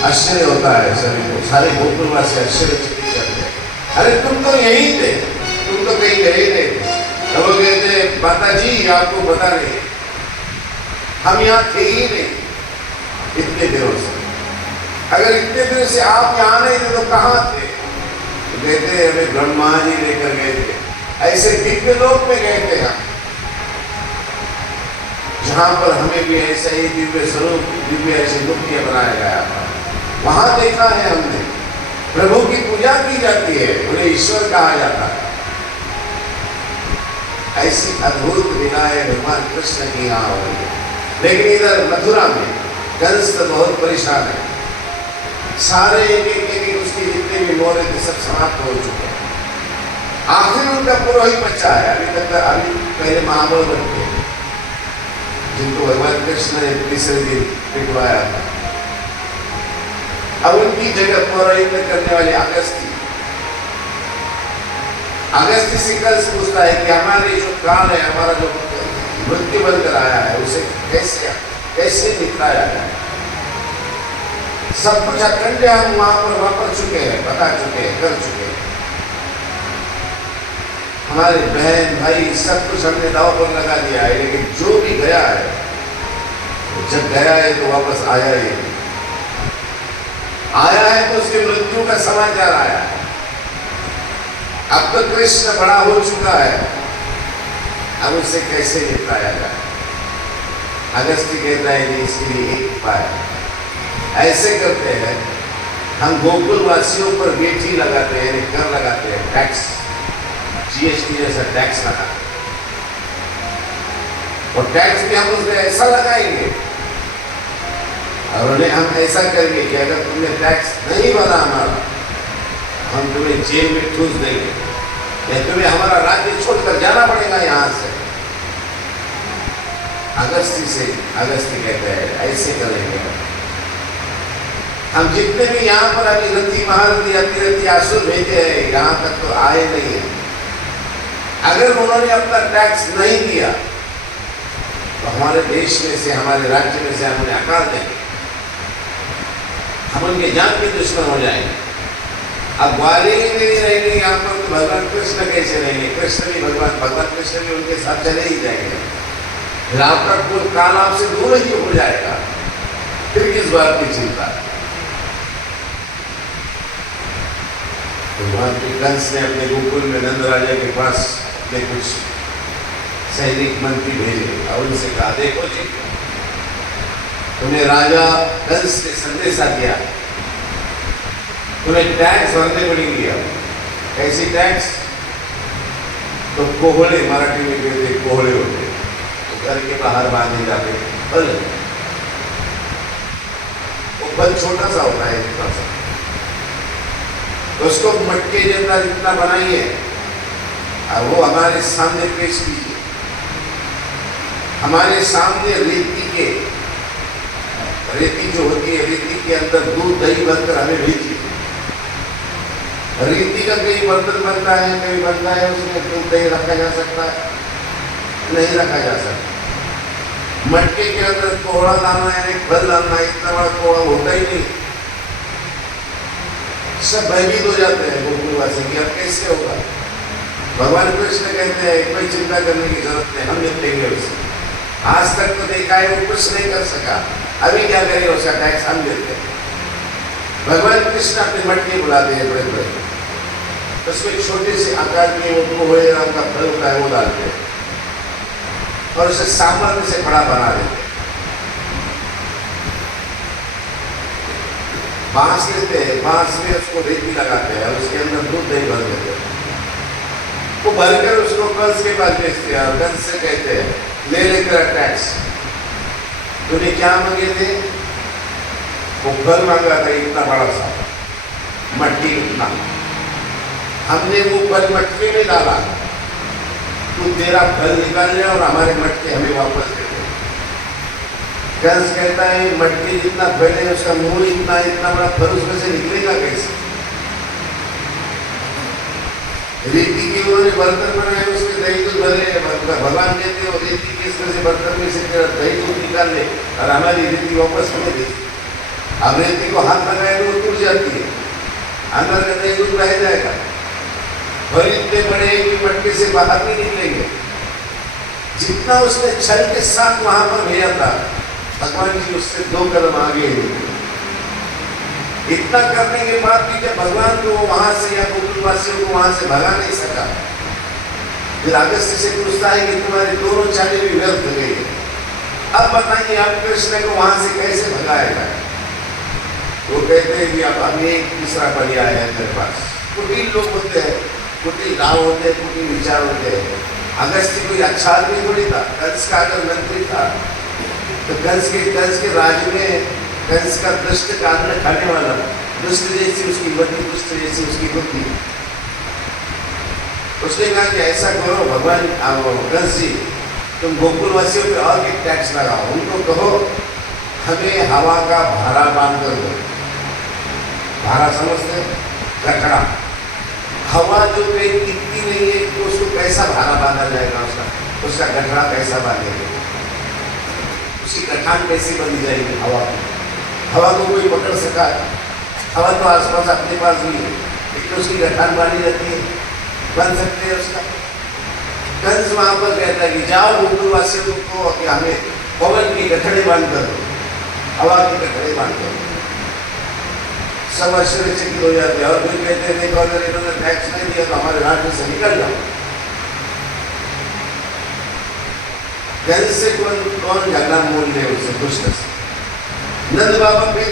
आश्चर्य होता है सभी को, सारे गोकुलवासी आश्चर्यचकित करते हैं, अरे तुम तो यही थे, तुम तो कहीं गए थे। तो वो कहते माता जी आपको पता नहीं, हम यहाँ थे ही नहीं इतने दिनों से, अगर इतने दिनों से आप यहाँ नहीं थे तो कहाँ थे? तो कहते हमें ब्रह्मा जी लेकर गए थे, ऐसे दिव्य लोक में गए थे हम, जहाँ पर हमें भी ऐसा ही दिव्य स्वरूप, दिव्य ऐसी मुक्तियाँ बनाया गया था। वहां देखा है हमने, प्रभु की पूजा की जाती है, उन्हें ईश्वर कहा जाता है। ऐसी अद्भुत लीलाएं भगवान कृष्ण की यहाँ हो रही है। लेकिन इधर मथुरा में कंस तो बहुत परेशान है। सारे एक उसके जितने भी मोरे थे सब समाप्त हो चुके हैं। आखिर उनका पुरोहित बच्चा है, अभी पहले महाबल बन के, जिनको भगवान कृष्ण ने तीसरे दिन पिटवाया था। अब उनकी जगह पौरोहित करने वाले अगस्त्य से कंस पूछता है कि हमारे जो काल है, हमारा जो मृत्यु बनकर आया है, उसे कैसे निपटाया जाए। सब कुछ अखंड हम वहां पर वापर चुके हैं, बता चुके हैं, कर चुके हैं। हमारे बहन भाई सब कुछ हमने दाव पर लगा दिया है, लेकिन जो भी गया है, जब गया है तो वापस आया ही नहीं। आया है तो उसकी मृत्यु का समाचार आया है। अब तो कृष्ण बड़ा हो चुका है, अब उसे कैसे निपटाया जाए। अगस्त्य कहता है कि इसके लिए एक उपाय ऐसे करते हैं, हम गोकुल वासियों पर वेठी लगाते हैं, कर लगाते हैं, टैक्स, जीएसटी जैसा टैक्स लगाते हैं। और टैक्स भी हम उसमें ऐसा लगाएंगे और उन्हें हम ऐसा करेंगे कि अगर तुमने टैक्स नहीं भरा हमारा, हम तुम्हें जेल में ठूस देंगे या तुम्हें हमारा राज्य छोड़कर जाना पड़ेगा यहां से। अगस्त्य कहते हैं ऐसे करेंगे। हम जितने भी यहाँ पर अभी रथी महारथी अतिरथी आसुर भेजे हैं, यहाँ तक तो आए नहीं है। अगर उन्होंने अपना टैक्स नहीं दिया तो हमारे देश में से, हमारे राज्य में से हम उन्हें हटा देंगे, हम उनके जान के दुश्मन हो जाएंगे। अब ग्वालियर ही नहीं रहेंगे यहाँ पर, तो भगवान कृष्ण कैसे रहेंगे। कृष्ण भी भगवान कृष्ण भी उनके साथ चले ही जाएंगे। फिर आपका कुल काल आपसे दूर ही हो जाएगा, फिर किस बात की चिंता। भगवान के कंस ने अपने गोकुल में नंद राजा के पास अपने कुछ सैनिक मंत्री भेजे और उनसे कहा, देखो जी, तुम्हें राजा कंस ने संदेशा दिया, तुम्हें टैक्स भरने पड़ेंगे। कैसी टैक्स? तो कोहले, मराठी में कहते कोहले होते, तो घर के बाहर बांधे जाते बल। वो बल छोटा सा होता है, इतना सा, उसको मटके जितना बनाइए और वो हमारे सामने पेश कीजिए। हमारे सामने रेती जो होती है, रेती के अंदर दूध दही भरकर हमें भेजिए। रेती का कई बर्तन बनता है, कई बनता है, उसमें दूध दही रखा जा सकता है, नहीं रखा जा सकता। मटके के अंदर कोहड़ा डालना है, एक फल डालना है, इतना बड़ा कोहड़ा होता ही नहीं। सब भयभीत हो जाते हैं गोकुलवासी की, अब कैसे होगा। भगवान कृष्ण कहते हैं कोई चिंता करने की जरूरत नहीं, हम निपटेंगे उससे। आज तक तो देखा है वो कुछ नहीं कर सका, अभी क्या करें, उसका टैक्स हम देते हैं। भगवान कृष्ण अपने मटके बुलाते हैं बड़े बड़े, उसमें छोटे से आकार के वो कोहड़े रंग का फल होता है, वो डालते हैं और उसे सामर्थ्य से बड़ा बना देते हैं। बांस लेते हैं, बांस में उसको रेती लगाते हैं और उसके अंदर दूध दही भर देते हैं। वो भरकर उसको कंस के पास बेचते हैं और कंस से कहते हैं, ले लेकर टैक्स। तूने क्या मांगे थे? वो फल मांगा था इतना बड़ा सा, मटकी इतना। हमने वो फल मटके में डाला, तू तेरा फल निकाल ले और हमारे मटके हमें वापस दे। कंस कहता है मटके जितना फल है, उसका मुंह इतना बड़ा फल उसमें से निकलेगा कैसे? रेती के उन्होंने बर्तन बनाए, उसमें दही दूध भरे। भगवान कहते हो रेती के इसमें से बर्तन में से तेरा दही दूध निकाल ले और हमारी रेती वापस हमें दे। अब रेती को हाथ लगाए तो वो टूट जाती है, अंदर का दही दूध बह जाएगा और इतने बड़े कि मटके से बाहर नहीं निकलेंगे। जितना उसने छल के साथ वहां पर भेजा था, भगवान जी उससे 2 कदम आगे हैं। इतना करने के बाद भी जब भगवान को वहां से या गोकुलवासियों को वहां से भगा नहीं सका, फिर अगस्त्य से पूछता है कि तुम्हारी दोनों चालें भी व्यर्थ गई। अब बताइए आप कृष्ण को वहां से कैसे भगाएगा? वो कहते हैं कि अब अभी एक तीसरा पर्याय है मेरे पास। कुटिल लोग होते हैं, कुटिल गाँव होते हैं, कुटिल विचार होते हैं। अगस्त्य कोई अच्छा आदमी थोड़ी था। कंस का अगर मंत्री था तो कंस के राज में कंस का दुष्ट का अन्न खाने वाला, दुष्ट जैसी उसकी मति, दुष्ट जैसी उसकी बुद्धि। उसने कहा कि ऐसा करो भगवान कंस जी, तुम गोकुलवासियों पे और एक टैक्स लगाओ। उनको कहो हमें हवा का भारा बांध कर दो। भारा समझते, गठड़ा। हवा जो कहीं टिकती नहीं है तो उसको कैसा भारा बांधा जाएगा? उसका गठड़ा कैसा बांधेगा? उसकी गठान कैसी बंधी जाएगी हवा की? हवा को कोई पकड़ सका? हवा तो आसपास अपने पास भी है, लेकिन उसकी गठान बांधी रहती है, बन सकते हैं उसका। कंस वहां पर कहता है कि जाओ गोकुलवासियों को कि हमें पवन की गठड़े बांध कर दो, हवा की गठड़े बांध कर दो। सब आश्चर्यचकित हो जाते हैं और फिर कहते हैं देखो अगर इन्होंने टैक्स नहीं दिया तो हमारे राज्य से निकल जाओ। कंस से कौन झगड़ा मोल ले उससे, दुष्ट से। नंद बाबा फिर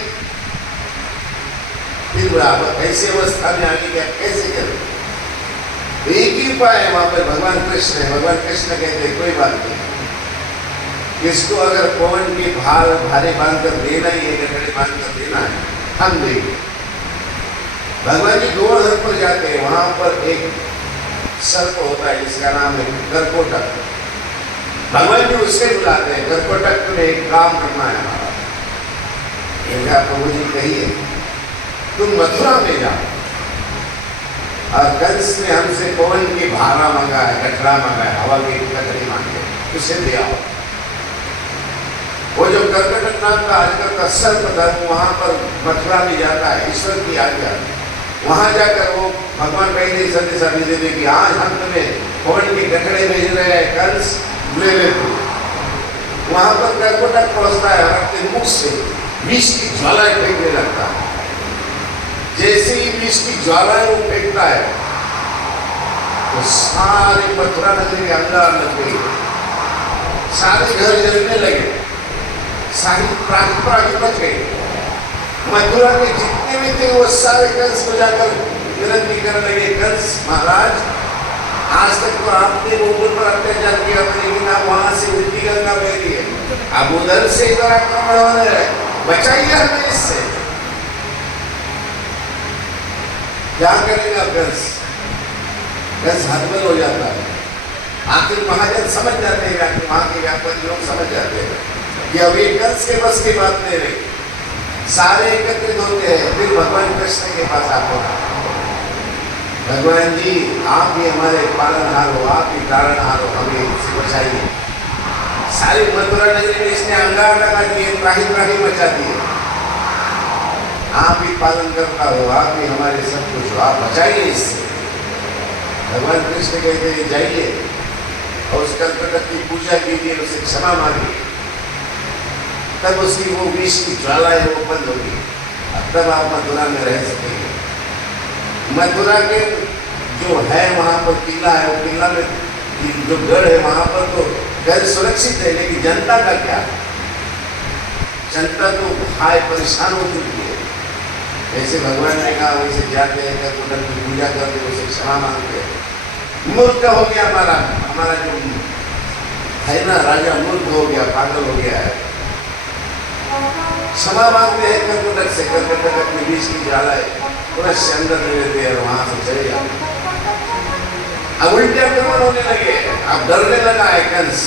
ऐसी अवस्था में आगे क्या कैसे करें? एक ही उपाय है वहां पर, भगवान कृष्ण है। भगवान कृष्ण कहते हैं कोई बात नहीं, इसको अगर पवन के भारे बांध कर देना ही है, गठड़े बांध कर देना है, हम देंगे। भगवान जी गोवर्धन पर जाते हैं, वहां पर एक सर्प होता है जिसका नाम है कर्कोटक। भगवान जी उससे बुलाते हैं, कर्कोटक तुम्हें एक काम करना है हमारा। प्रभु जी कहिए, तुम मथुरा में जाओ और कंस ने हमसे पवन की भारा मांगा है, गठड़ा मांगा है, हवा की गठड़ी मांगे, उसे ले आओ। वो जो कर्कटक नाम का आजकल का सर्प था वहां पर मथुरा में जाता है, ईश्वर की आज्ञा। वहां जाकर वो भगवान पहले ही संदेशा दे देते कि आज हम तुम्हें पवन के गठड़े भेज रहे हैं, कंस ले ले। वहां पर कर्कटक पहुंचता है और अपने मुख से विष की ज्वालाएं फेंकने लगता है। जैसे ही विष की ज्वालाएं वो फेंकता है तो सारे मथुरा नगरी के अंगार लग गई, सारे घर जलने लगे, सारी प्राणी बच गए। मथुरा के जितने भी थे वो सारे कंस को जाकर विनती करने लगे, कंस महाराज आज तक तो आपने गोकुल पर अत्याचार किया था, लेकिन आप वहां से उल्टी गंगा बह रही है, अब उधर से इधर आक्रमण होने रहे, बचाइए हमें इससे। क्या करेगा कंस? कंस हतबल हो जाता है। आखिर महाजन समझ जाते हैं, वहां के व्यापारी लोग समझ जाते हैं कि अब ये कंस के बस की बात नहीं रही। सारे एकत्रित होते हैं, फिर भगवान कृष्ण के पास आते हैं, भगवान जी आप ही हमारे पालनहार हो, आप ही तारणहार हो, हमें इससे बचाइए। सारी मथुरा नगरी में इसने अंगार लगा दिए, त्राही त्राही मचा दिए। आप ही पालन करता हो, आप ही हमारे सब कुछ हो, आप बचाइए इससे। भगवान कृष्ण कहते हैं जाइए और उस कर्कटक की पूजा कीजिए, उसे क्षमा मांगिए, तब उसकी वो विष की ज्वाला है वो बंद होगी, तब आप मथुरा में रह सकेंगे। मथुरा के जो है वहां पर किला है, वो किला में जो गढ़ है वहां पर तो घर सुरक्षित है, लेकिन जनता का क्या? जनता तो हाय परेशान हो चुकी है। ऐसे भगवान ने कहा वैसे जाते हैं, कर्कटक की पूजा करते, उसे क्षमा मांगते हैं। मूर्ख हो गया हमारा जो है ना राजा, मूर्ख हो गया, पागल हो गया है। क्षमा मांगते हैं कर्कटक से, कर्कटक अपने बीच की ज्वाला है पूरा अंदर ले लेते हैं, वहां से चले जाते। अब उल्टे आक्रमण होने लगे, अब डरने लगा है कंस।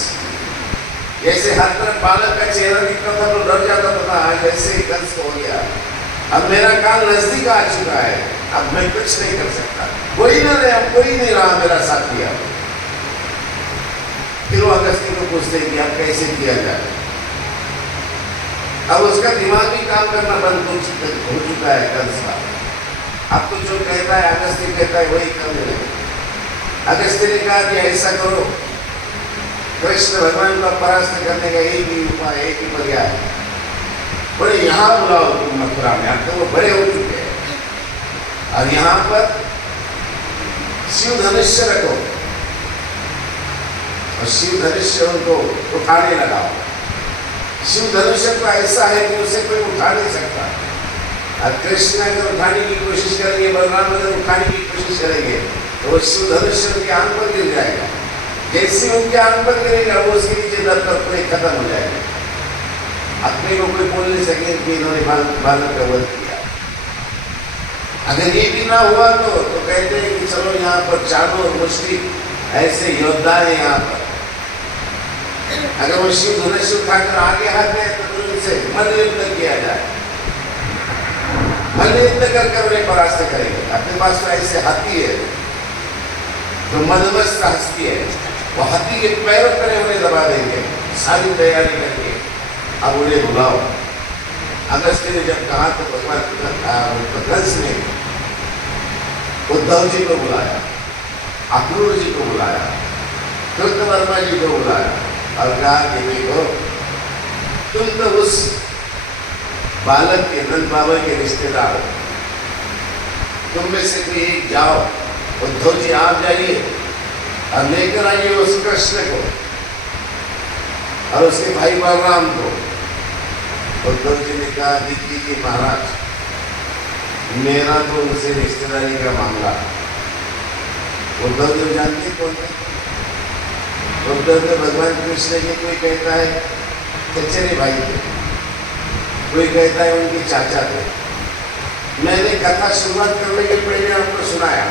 जैसे हर तरफ बालक का चेहरा दिखता था तो डर जाता था, जैसे ही कंस हो गया अब मेरा काल नजदीक आ चुका है, अब मैं कुछ नहीं कर सकता, कोई ना रहे, अब कोई नहीं रहा मेरा साथी। अब फिर वो अगस्त्य को पूछते कि अब कैसे किया जाए। अब उसका दिमाग ही काम करना बंद हो चुका है कंस का। अब तो जो कहता है अगस्त्य कहता है वही करने लगे। अगस्त्य ने कहा कि ऐसा करो, कृष्ण भगवान को परास्त करने का एक ही उपाय, एक ही पर्याय है, बोले यहाँ बुलाओ तुम मथुरा में, अब तो वो बड़े हो चुके हैं, और यहाँ पर शिव धनुष्य रखो और शिव धनुष्य उनको उठाने लगाओ। शिव धनुष्य तो ऐसा है कि उसे कोई उठा नहीं सकता, और कृष्ण अगर उठाने की कोशिश करेंगे, बलराम अगर उठाने की कोशिश करेंगे तो वो धनुष उनके आंख पर गिर जाएगा। जैसे उनके आंख पर गिरेगा वो उसके नीचे दर्द पर पूरे खत्म हो जाएगा। अपने को कोई बोल नहीं सके कि इन्होंने बालक का वध किया। अगर ये भी ना हुआ तो कहते हैं कि चलो यहाँ पर चारों और मुश्किल ऐसे योद्धा है यहाँ पर, अगर वो शिव धनुष उठाकर आगे आते हैं तो उनसे मल्लयुद्ध किया जाए, मल्लयुद्ध कर उन्हें परास्त करेंगे। अपने पास तो ऐसे हाथी है जो मदमस्त हस्ती है, वो हाथी के पैरों पर उन्हें दबा देंगे। सारी तैयारी करके अब उन्हें बुलाओ। अगस्त ने जब कहा तो भगवान कंस ने उद्धव जी को बुलाया, अक्रूर जी को बुलाया, कृतवर्मा जी को बुलाया और कहा कि देखो तुम तो उस बालक के नंद बाबा के रिश्तेदार हो, तुम में से कोई एक जाओ, उद्धव जी आप जाइए और लेकर आइए उस कृष्ण को और उसके भाई बलराम को। उद्धव जी ने कहा कि महाराज मेरा तो उनसे रिश्तेदारी का मामला। उद्धव जी जानते कौन है? उद्धव जी भगवान कृष्ण के कोई कहता है चचेरे भाई थे, कोई कहता है उनके चाचा थे। मैंने कथा शुरुआत करने के पहले आपको सुनाया,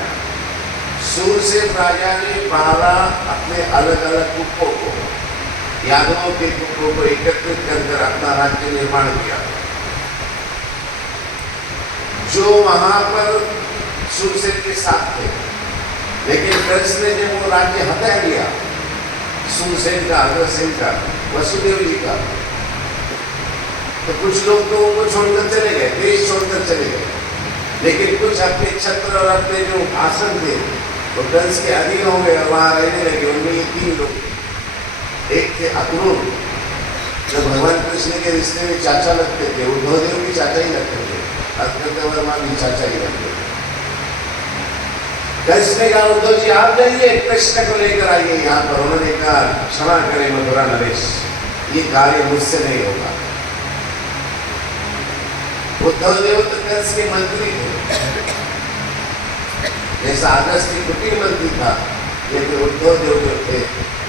सूरसेन राजा ने 12 अपने अलग अलग कुप्पों को, यादवों के कुप्पों को एकत्रित कर अपना राज्य निर्माण किया, जो वहां पर सूरसेन के साथ थे। लेकिन कृष्ण ने जब वो राज्य हटा लिया सूरसेन का, अग्रसेन का, वसुदेव जी का, तो कुछ लोग तो उनको छोड़कर चले गए, देश छोड़कर चले गए। लेकिन कुछ अपने छत्र और अपने जो आसन थे वो कंस के अधीन हो गए और वहां रहने लगे। उनमें ये 3 लोग थे। एक थे अक्रूर, जो भगवान कृष्ण के रिश्ते में चाचा लगते थे, उद्धव देव भी चाचा ही लगते थे, और कृतवर्मा भी चाचा ही लगते थे। कंस ने कहा उद्धव जी आप जाइए, कृष्ण को लेकर आइए यहाँ पर। उन्होंने कहा क्षमा करें मथुरा नरेश, ये कार्य मुझसे नहीं होगा। उद्धव देव तो कंस के मंत्री थे, जैसा अगस्त्य कुटीर मंत्री था, लेकिन उद्धव देव जो थे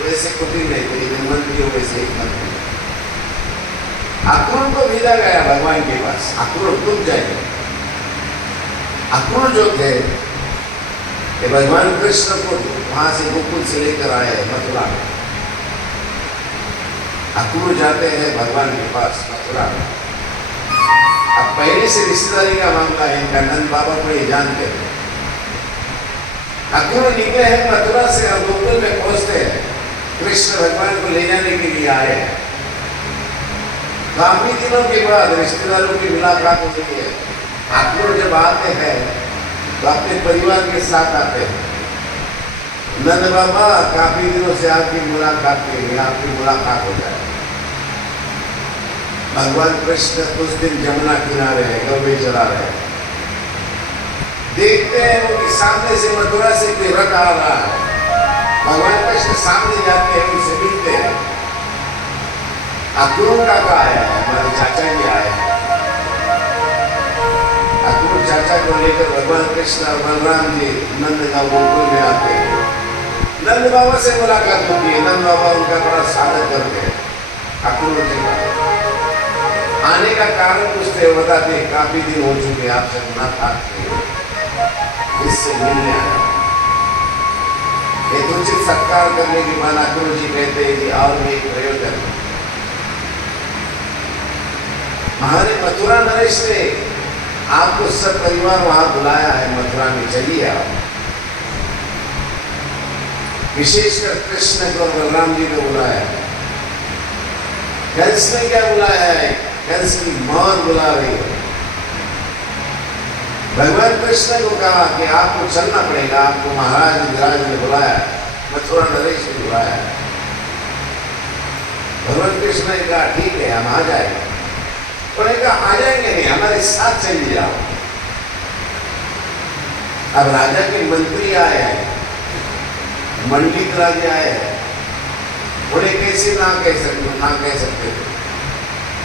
वैसे कुटीर नहीं थे, लेकिन मंत्री वैसे एक मंत्री। अक्रूर को भेजा गया भगवान के पास, अक्रूर तुम जाइए। अक्रूर जो थे ये भगवान कृष्ण को वहां से गोकुल से लेकर आए मथुरा में। अक्रूर जाते हैं भगवान के पास मथुरा में। अब पहले से रिश्तेदारी का मामला है, इनका नंद बाबा को ये जानते हैं। अक्रूर निकले हैं मथुरा से और गोकुल में पहुंचते हैं, कृष्ण भगवान को ले जाने के लिए आए हैं। काफी दिनों के बाद रिश्तेदारों की मुलाकात होती है। अक्रूर जब आते हैं तो अपने परिवार के साथ आते हैं। नंद बाबा काफी दिनों से आपकी मुलाकात के लिए, आपकी मुलाकात हो जाए। भगवान कृष्ण उस दिन जमुना किनारे है, गौवे चला रहे हैं। देखते हैं वो कि सामने से मथुरा से कोई रथ आ रहा है। भगवान कृष्ण सामने जाते हैं, उनसे मिलते हैं। अक्रूर काका आया है, हमारे चाचा जी आए हैं। अक्रूर चाचा को लेकर भगवान कृष्ण और बलराम जी नंद का गोकुल में आते हैं। नंद बाबा से मुलाकात होती है। नंद बाबा उनका बड़ा स्वागत करते हैं। अक्रूर जी का आने का कारण पूछते, बताते काफी दिन हो चुके आपसे मुलाकात की, इससे मिलने आया। एक उचित सत्कार करने के बाद अक्रूर जी कहते हैं कि और भी एक प्रयोजन है। हमारे मथुरा नरेश ने आपको सब परिवार वहां बुलाया है, मथुरा में चलिए आप। विशेषकर कृष्ण को और बलराम जी को बुलाया। कंस ने क्या बुलाया है? कंस की मौत बुला रही है। भगवान कृष्ण को कहा कि आपको चलना पड़ेगा, आपको महाराज विराज ने बुलाया, मथुरा नरेश ने बुलाया। भगवान कृष्ण ने कहा ठीक है हम आ जाएंगे। उन्होंने कहा आ जाएंगे नहीं, हमारे साथ चलिए जाओ। अब राजा के मंत्री आए हैं, मंडित राजा आए हैं, उन्हें कैसे ना कह सकते थे।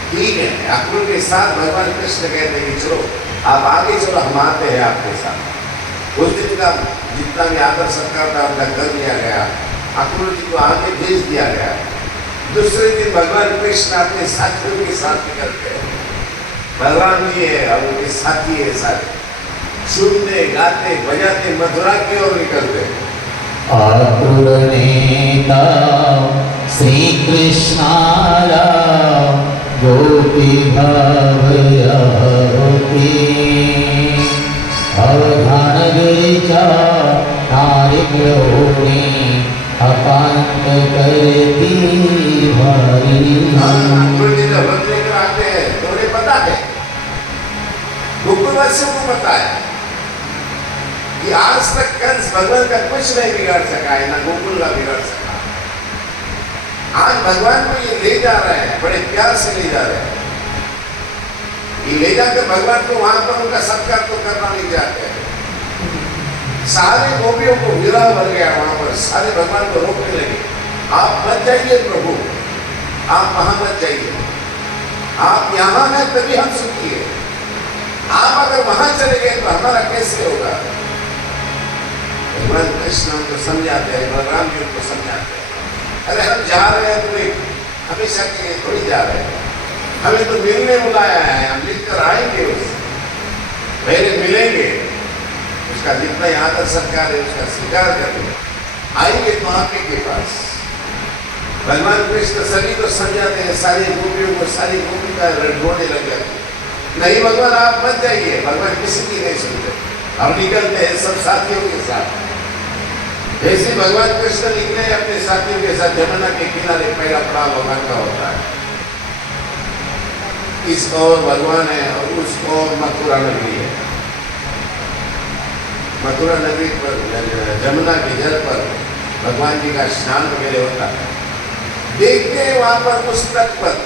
ठीक है, अक्रूर के साथ भगवान कृष्ण कहते हैं कि चलो आप आगे चलो, हम आते हैं आपके साथ। उस दिन का जितना भी आदर सत्कार था उनका कर दिया गया, अक्रूर जी को आगे भेज दिया गया। दूसरे दिन भगवान कृष्ण अपने साथियों के साथ निकल गए। बलराम जी है और उनके साथी है, सारे झूमते गाते बजाते मथुरा की ओर निकलते। आतुर नेता श्री कृष्णाला गोपी भाव होती अवधान गिरिजा नारियोनी अपांत करती भारी। अक्रूर जी जब व्रत लेकर आते हैं तो उन्हें पता है, गोकुलवासियों को पता है कि आज तक कंस भगवान का कुछ नहीं बिगाड़ सका है, ना गोकुल का बिगाड़ सका। आज भगवान को ये ले जा रहे हैं, बड़े प्यार से ले जा रहे हैं। ये ले जाकर भगवान को वहां पर उनका सत्कार तो करना नहीं चाहते। सारे गोपियों को विरह भर गया वहां पर, सारे भगवान को रोकने लगे, आप मत जाइए प्रभु, आप वहां मत जाइए, आप यहां हैं तभी हम सुखी है, आप अगर वहां चले गए तो हमारा कैसे होगा। भगवान कृष्ण उनको समझाते हैं, बलराम जी उनको समझाते हैं, अरे हम जा रहे हैं तो हमेशा के लिए थोड़ी जा रहे हैं, हमें तो मिलने बुलाया है, हम मिलकर आएंगे, उससे पहले मिलेंगे, उसका जितना आदर सत्कार है उसका स्वीकार करेंगे, आएंगे तो आप ही के पास। भगवान कृष्ण सभी को समझाते हैं, सारी गोपियों को, सारी गोपी का रोने लग जाते हैं, नहीं भगवान आप मत जाइए, भगवान किसी की नहीं सुनते। हम निकलते हैं सब साथियों के साथ। जैसे भगवान कृष्ण निकले अपने साथियों के साथ, यमुना के किनारे पहला पड़ाव भगवान का होता है। इस ओर भगवान है और उस ओर मथुरा नगरी है। मथुरा नगरी पर यमुना के जल पर भगवान जी का स्नान वगैरह होता है। देखते हैं वहां पर उस तट पर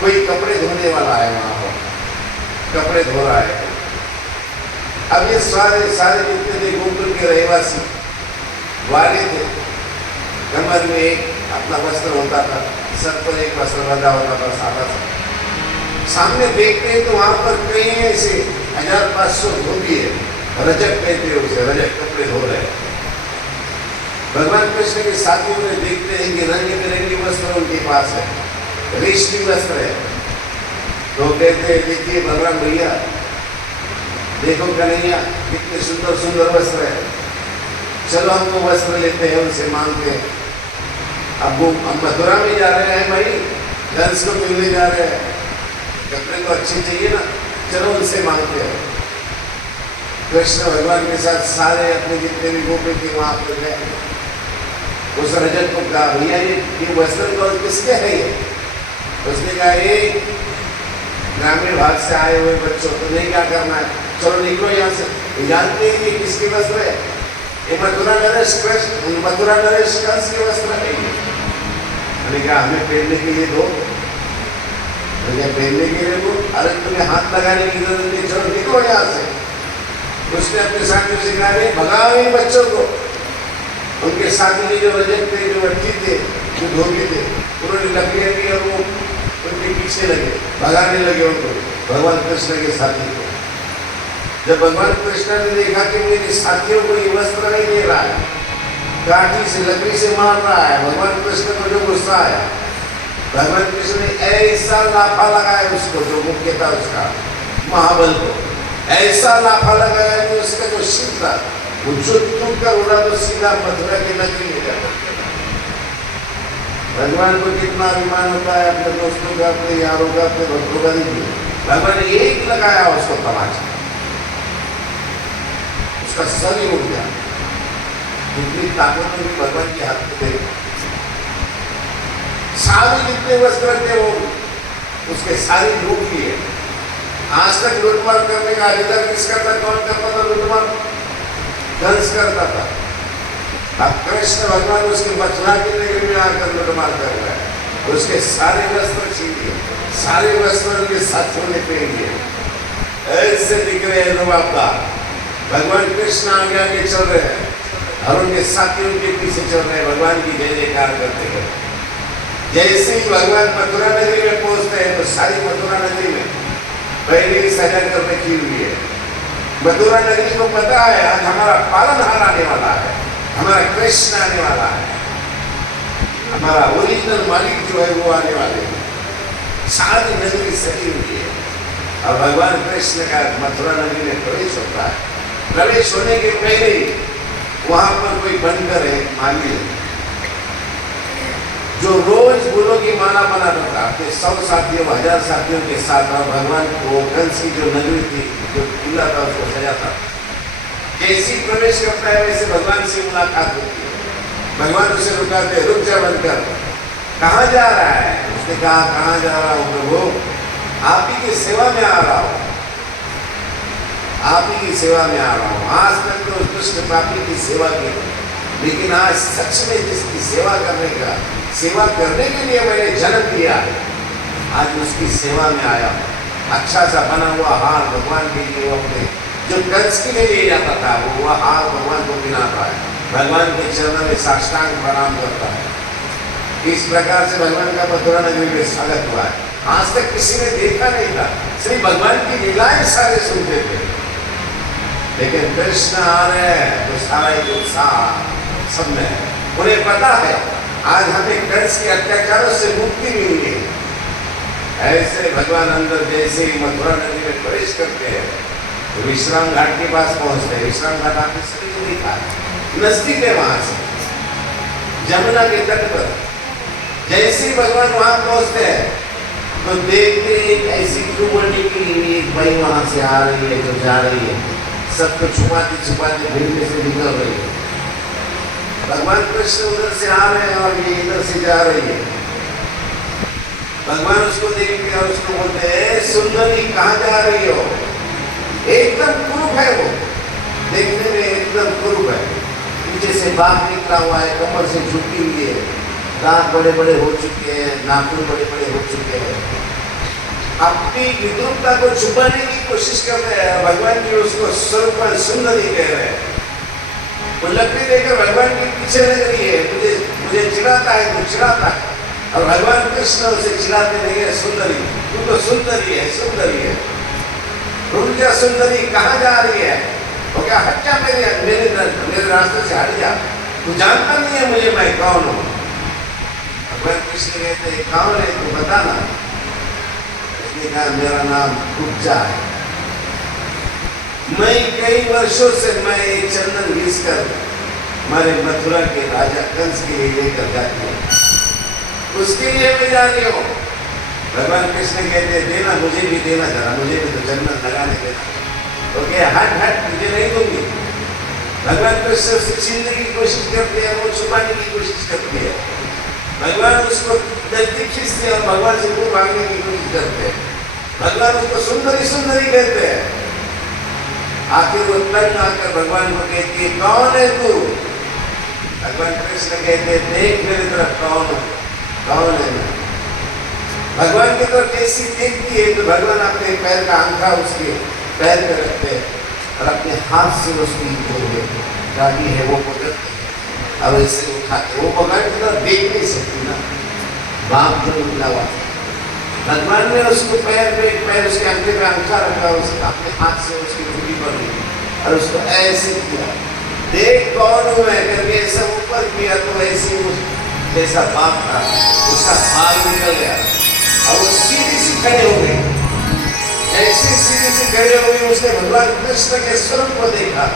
कोई कपड़े धोने वाला है, वहां पर कपड़े धो रहा है। अब ये सारे जितने थे गोकुल के रहवासी वाले थे, कमर में एक अपना वस्त्र होता था, सर पर एक वस्त्र बंधा होता था सादा सा। सामने देखते हैं तो वहां पर कई ऐसे 1500 धोबी है, रजक कहते हैं उसे, रजक कपड़े धो रहे हैं। भगवान कृष्ण के साथियों में देखते हैं कि रंग बिरंगे वस्त्र उनके पास है, रेशमी वस्त्र है। तो कहते हैं देखिए बलराम भैया, देखो कन्हैया कितने सुंदर सुंदर वस्त्र है, चलो हमको वस्त्र लेते हैं, उनसे मांगते हैं। अब वो मथुरा में जा रहे हैं भाई, कंस को मिलने जा रहे हैं, कपड़े तो अच्छे चाहिए ना, चलो उनसे मांगते हैं। कृष्ण भगवान के साथ सारे अपने जितने भी गोपी थे वहां पर गए। उस रजत को कहा भैया ये वस्त्र तो किसके है ये? उसने कहा ये ग्रामीण भाग से आए हुए बच्चों, तुम्हें क्या करना है, चलो निकलो यहाँ से। जानते हैं ये किसके वस्त्र है? ये मथुरा नरेश कंस के वस्त्र है। मैंने कहा हमें पहनने के लिए दो। पहनने के लिए दो, अरे तुम्हें हाथ लगाने की जरूरत नहीं, चलो निकलो यहाँ से। उसने अपने साथियों से कहा भगाओ इन बच्चों को। उनके साथी जो रजक थे, जो व्यक्ति थे, जो धोबी थे, उन्होंने लकड़ियाँ ली और वो उनके पीछे लगे, भगाने लगे उनको, भगवान कृष्ण के साथी को। जब भगवान कृष्ण ने देखा कि मेरे साथियों को ये वस्त्र नहीं दे रहा है, काठी से लकड़ी से मार रहा है, भगवान कृष्ण को जो गुस्सा आया, भगवान कृष्ण ने ऐसा लाफा लगाया उसको, जो मुख्य था उसका महाबल को, ऐसा लाफा लगाया कि उसका जो सिर था वो चुप कर उड़ा तो सीधा मथुरा की नगरी में जाता। भगवान को कितना अभिमान होता है अपने दोस्तों का, अपने यारों का, अपने भक्तों का। देखिए भगवान ने एक लगाया उसको तमाचा, उसका सर ही उड़ गया। इतनी ताकत भी भगवान के हाथ में थे। सारे जितने वस्त्र थे वो उसके सारी लूट लिए। आज तक लूटमार करने का अधिकार किसका था? कौन करता था लूटमार? कंस करता था। अब कृष्ण भगवान उसके मथुरा की नगरी में आकर लूटमार कर रहा है। उसके सारे वस्त्र छीन लिए, सारे वस्त्र उनके साथियों ने पहन लिए। ऐसे दिख रहे हैं रुबाबदार। भगवान कृष्ण आगे आगे चल रहे हैं और उनके साथी उनके पीछे चल रहे हैं, भगवान की जय जयकार करते हुए। जैसे ही भगवान मथुरा नगरी में पहुंचते हैं तो सारी मथुरा नगरी में पहले ही सजा कर रखी हुई है। मथुरा नगरी को पता है आज हमारा पालनहार आने वाला है, हमारा कृष्ण आने वाला है, हमारा ओरिजिनल मालिक जो है वो आने वाले हैं। सारी नगरी सजी हुई है और भगवान कृष्ण का मथुरा नगरी में प्रवेश होता है। प्रवेश होने के पहले वहां पर कोई बनकर है माली जो रोज फूलों की माला बनाता था अपने 100 साथियों 1000 साथियों के साथ, और भगवान को कंस की जो नगरी थी जो किला था उसको सजाता। जैसे ही प्रवेश करता है वैसे भगवान से मुलाकात होती है। भगवान उसे रुकाते, रुक जा बनकर, कहाँ जा रहा है? उसने कहा कहाँ जा रहा हूँ प्रभु, आप ही की सेवा में आ रहा हूँ, आप ही की सेवा में आ रहा हूँ। आज तक तो दुष्ट पापी की सेवा की, लेकिन आज सच में जिसकी सेवा करने के लिए मैंने जन्म दिया, आज उसकी सेवा में आया हूँ। अच्छा सा बना हुआ हार भगवान के लिए, वो अपने जो कंस के लिए ले जाता था वो हार भगवान को पहनाता है, भगवान के चरणों में साष्टांग प्रणाम करता है। इस प्रकार से भगवान का मथुरा नगरी में स्वागत हुआ है। आज तक किसी ने देखा नहीं था, सिर्फ भगवान की लीलाएं सारे सुनते थे, लेकिन कृष्ण आ रहे हैं तो सारा एक उत्साह सब में है। उन्हें पता है आज हमें कंस के अत्याचारों से मुक्ति मिली है। ऐसे भगवान अंदर जैसे ही मथुरा नगरी में प्रवेश करते हैं तो विश्राम घाट के पास पहुंचते हैं। विश्राम घाट आपने सभी को देखा, नजदीक है वहां से, जमुना के तट पर। जैसे ही भगवान वहां पहुंचते हैं तो देखते एक ऐसी क्रूर निकली, एक भाई वहां से आ रही है जो जा रही है, सबको छुपाते छुपाते भीड़ में से निकल रही है। भगवान कृष्ण उधर से आ रहे हैं और ये इधर से जा रही है। भगवान उसको देखते हैं और उसको बोलते हैं, सुंदरी कहाँ जा रही हो? एकदम कुरूप है वो, देखने में एकदम कुरूप है, पीछे से बाघ निकला हुआ है, कमर से झुकी हुई है, दांत बड़े बड़े हो चुके हैं, नाखून बड़े बड़े हो चुके हैं, अपनी विद्रुपता को छुपाने की कोशिश कर रहे हैं। भगवान जी उसको स्वरूप सुंदरी कह रहे हैं। वो लकड़ी देकर भगवान के पीछे लग रही है, मुझे चिढ़ाता है, तू चिढ़ाता है, और भगवान कृष्ण उसे चिढ़ाते नहीं है, सुंदरी तू तो सुंदरी है, सुंदरी है, रुक जा सुंदरी, कहाँ जा रही है? वो क्या, हट जा मेरे रास्ते से हट जा, तू जानता नहीं है मुझे, मैं कौन हूँ? भगवान कृष्ण कहते हैं कौन है तू बता ना। उसने कहा मेरा नाम कुब्जा है, मैं कई वर्षों से मैं एक चंदन घिस कर हमारे मथुरा के राजा कंस के लिए लेकर जाती हूँ, उसके लिए मैं जा रही हूँ। भगवान कृष्ण कहते हैं देना, मुझे भी देना, जरा मुझे भी तो चंदन लगाने देना। तो क्या, हट हट, तुझे नहीं दूंगी। भगवान कृष्ण उसे छीनने की कोशिश करते हैं, वो छुपाने की कोशिश करती है। भगवान उसको नजदीक खींचते हैं और भगवान से मुंह मांगने की कोशिश करते हैं। भगवान उसको सुंदरी सुंदरी कहते हैं। आखिर वो तंग आकर भगवान को कहती है कौन है तू? भगवान कृष्ण कहते हैं देख मेरी तरफ, कौन है मैं? भगवान की तरफ कैसी देखती है तो भगवान अपने पैर का अंगूठा उसके पैर पे रखते हैं और अपने हाथ से उसकी जो गाड़ी है वो पकड़ते हैं और ऐसे उठाते। वो भगवान की तरफ देख नहीं सकती ना, बाप जो निकला हुआ। भगवान ने उसको पैर उसके अंगूठे पे अंगूठा रखा, उसके अपने हाथ से उसकी चूड़ी पर और उसको ऐसे किया, देख कौन हूँ मैं करके ऐसा ऊपर किया तो ऐसे जैसा बाप था उसका भाग निकल गया और वो सीधी सी खड़े हो गए। ऐसे सीधी सी खड़े हो गए, उसने भगवान कृष्ण के स्वरूप को देखा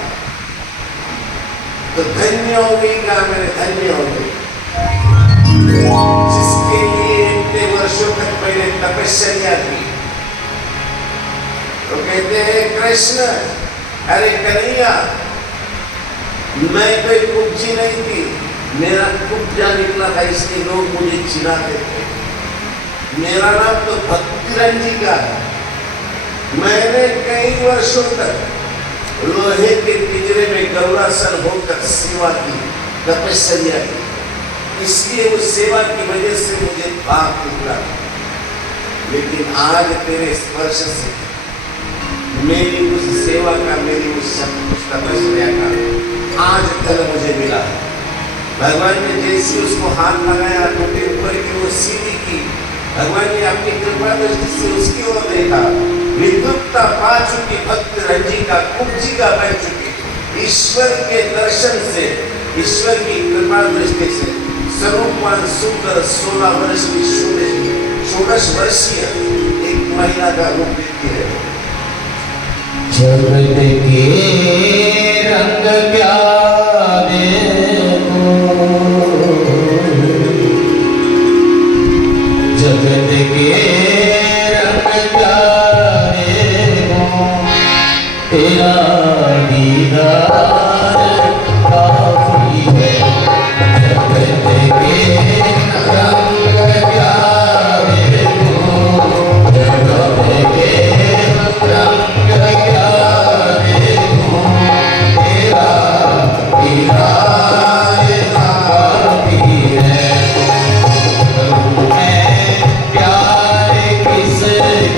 तो धन्य हो गई, कहा मैंने धन्य हो गई, जिसके लिए इतने वर्षों तक मैंने तपस्या की। तो कहते हैं कृष्ण, अरे कन्हैया, मैं कोई कुब्जी नहीं थी, मेरा कुब्जा निकला था इसलिए लोग मुझे चिढ़ाते थे। मेरा नाम तो भक्तिरंजी का है। मैंने कई वर्षों तक लोहे के पिंजरे में गौरासन होकर सेवा की, तपस्या की, इसलिए उस सेवा की वजह से मुझे पाप निकला। लेकिन आज तेरे स्पर्श से मेरी उस सेवा का, मेरी उस तपस्या का आज कल मुझे मिला है। भगवान ने जैसे उसको हाथ लगाया तो ऊपर की वो सीधी की। भगवान ने अपनी कृपा दृष्टि से उसकी ओर देखा। विद्युक्ता पा चुकी, भक्त रंजिका कुब्जिका बन चुकी। ईश्वर के दर्शन से, ईश्वर की कृपा दृष्टि से स्वरूपवान सुंदर 16 वर्ष की षोडश वर्षीय एक महिला का रूप लेती है। जगत के रंग प्यारे को, जगत के रंग प्यारे को, तेरा दीदार काफी है। जगत के रंग प्यारे को, जगत के रंग प्यारे को, तेरा दीदार काफी है। करूं मैं प्यार किस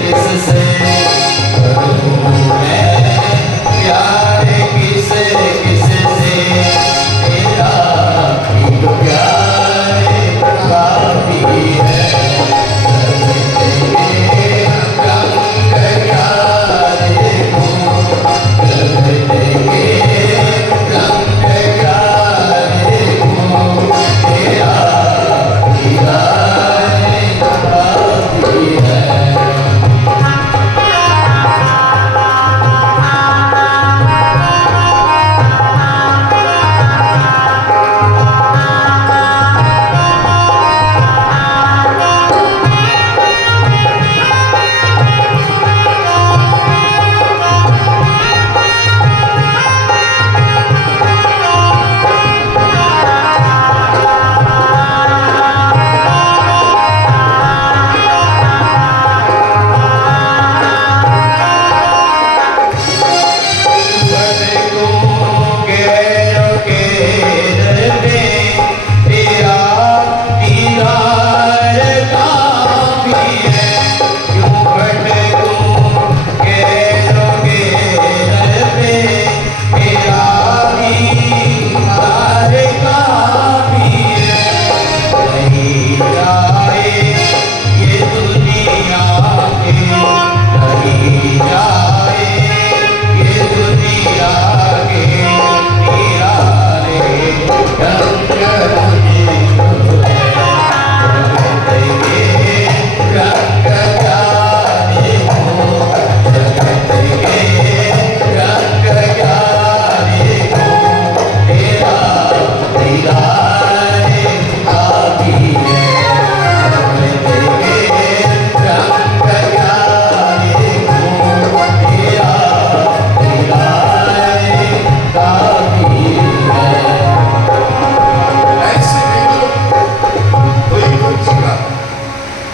किस से, करूं मैं प्यार किस किस से, तेरा एक प्यार काफी है।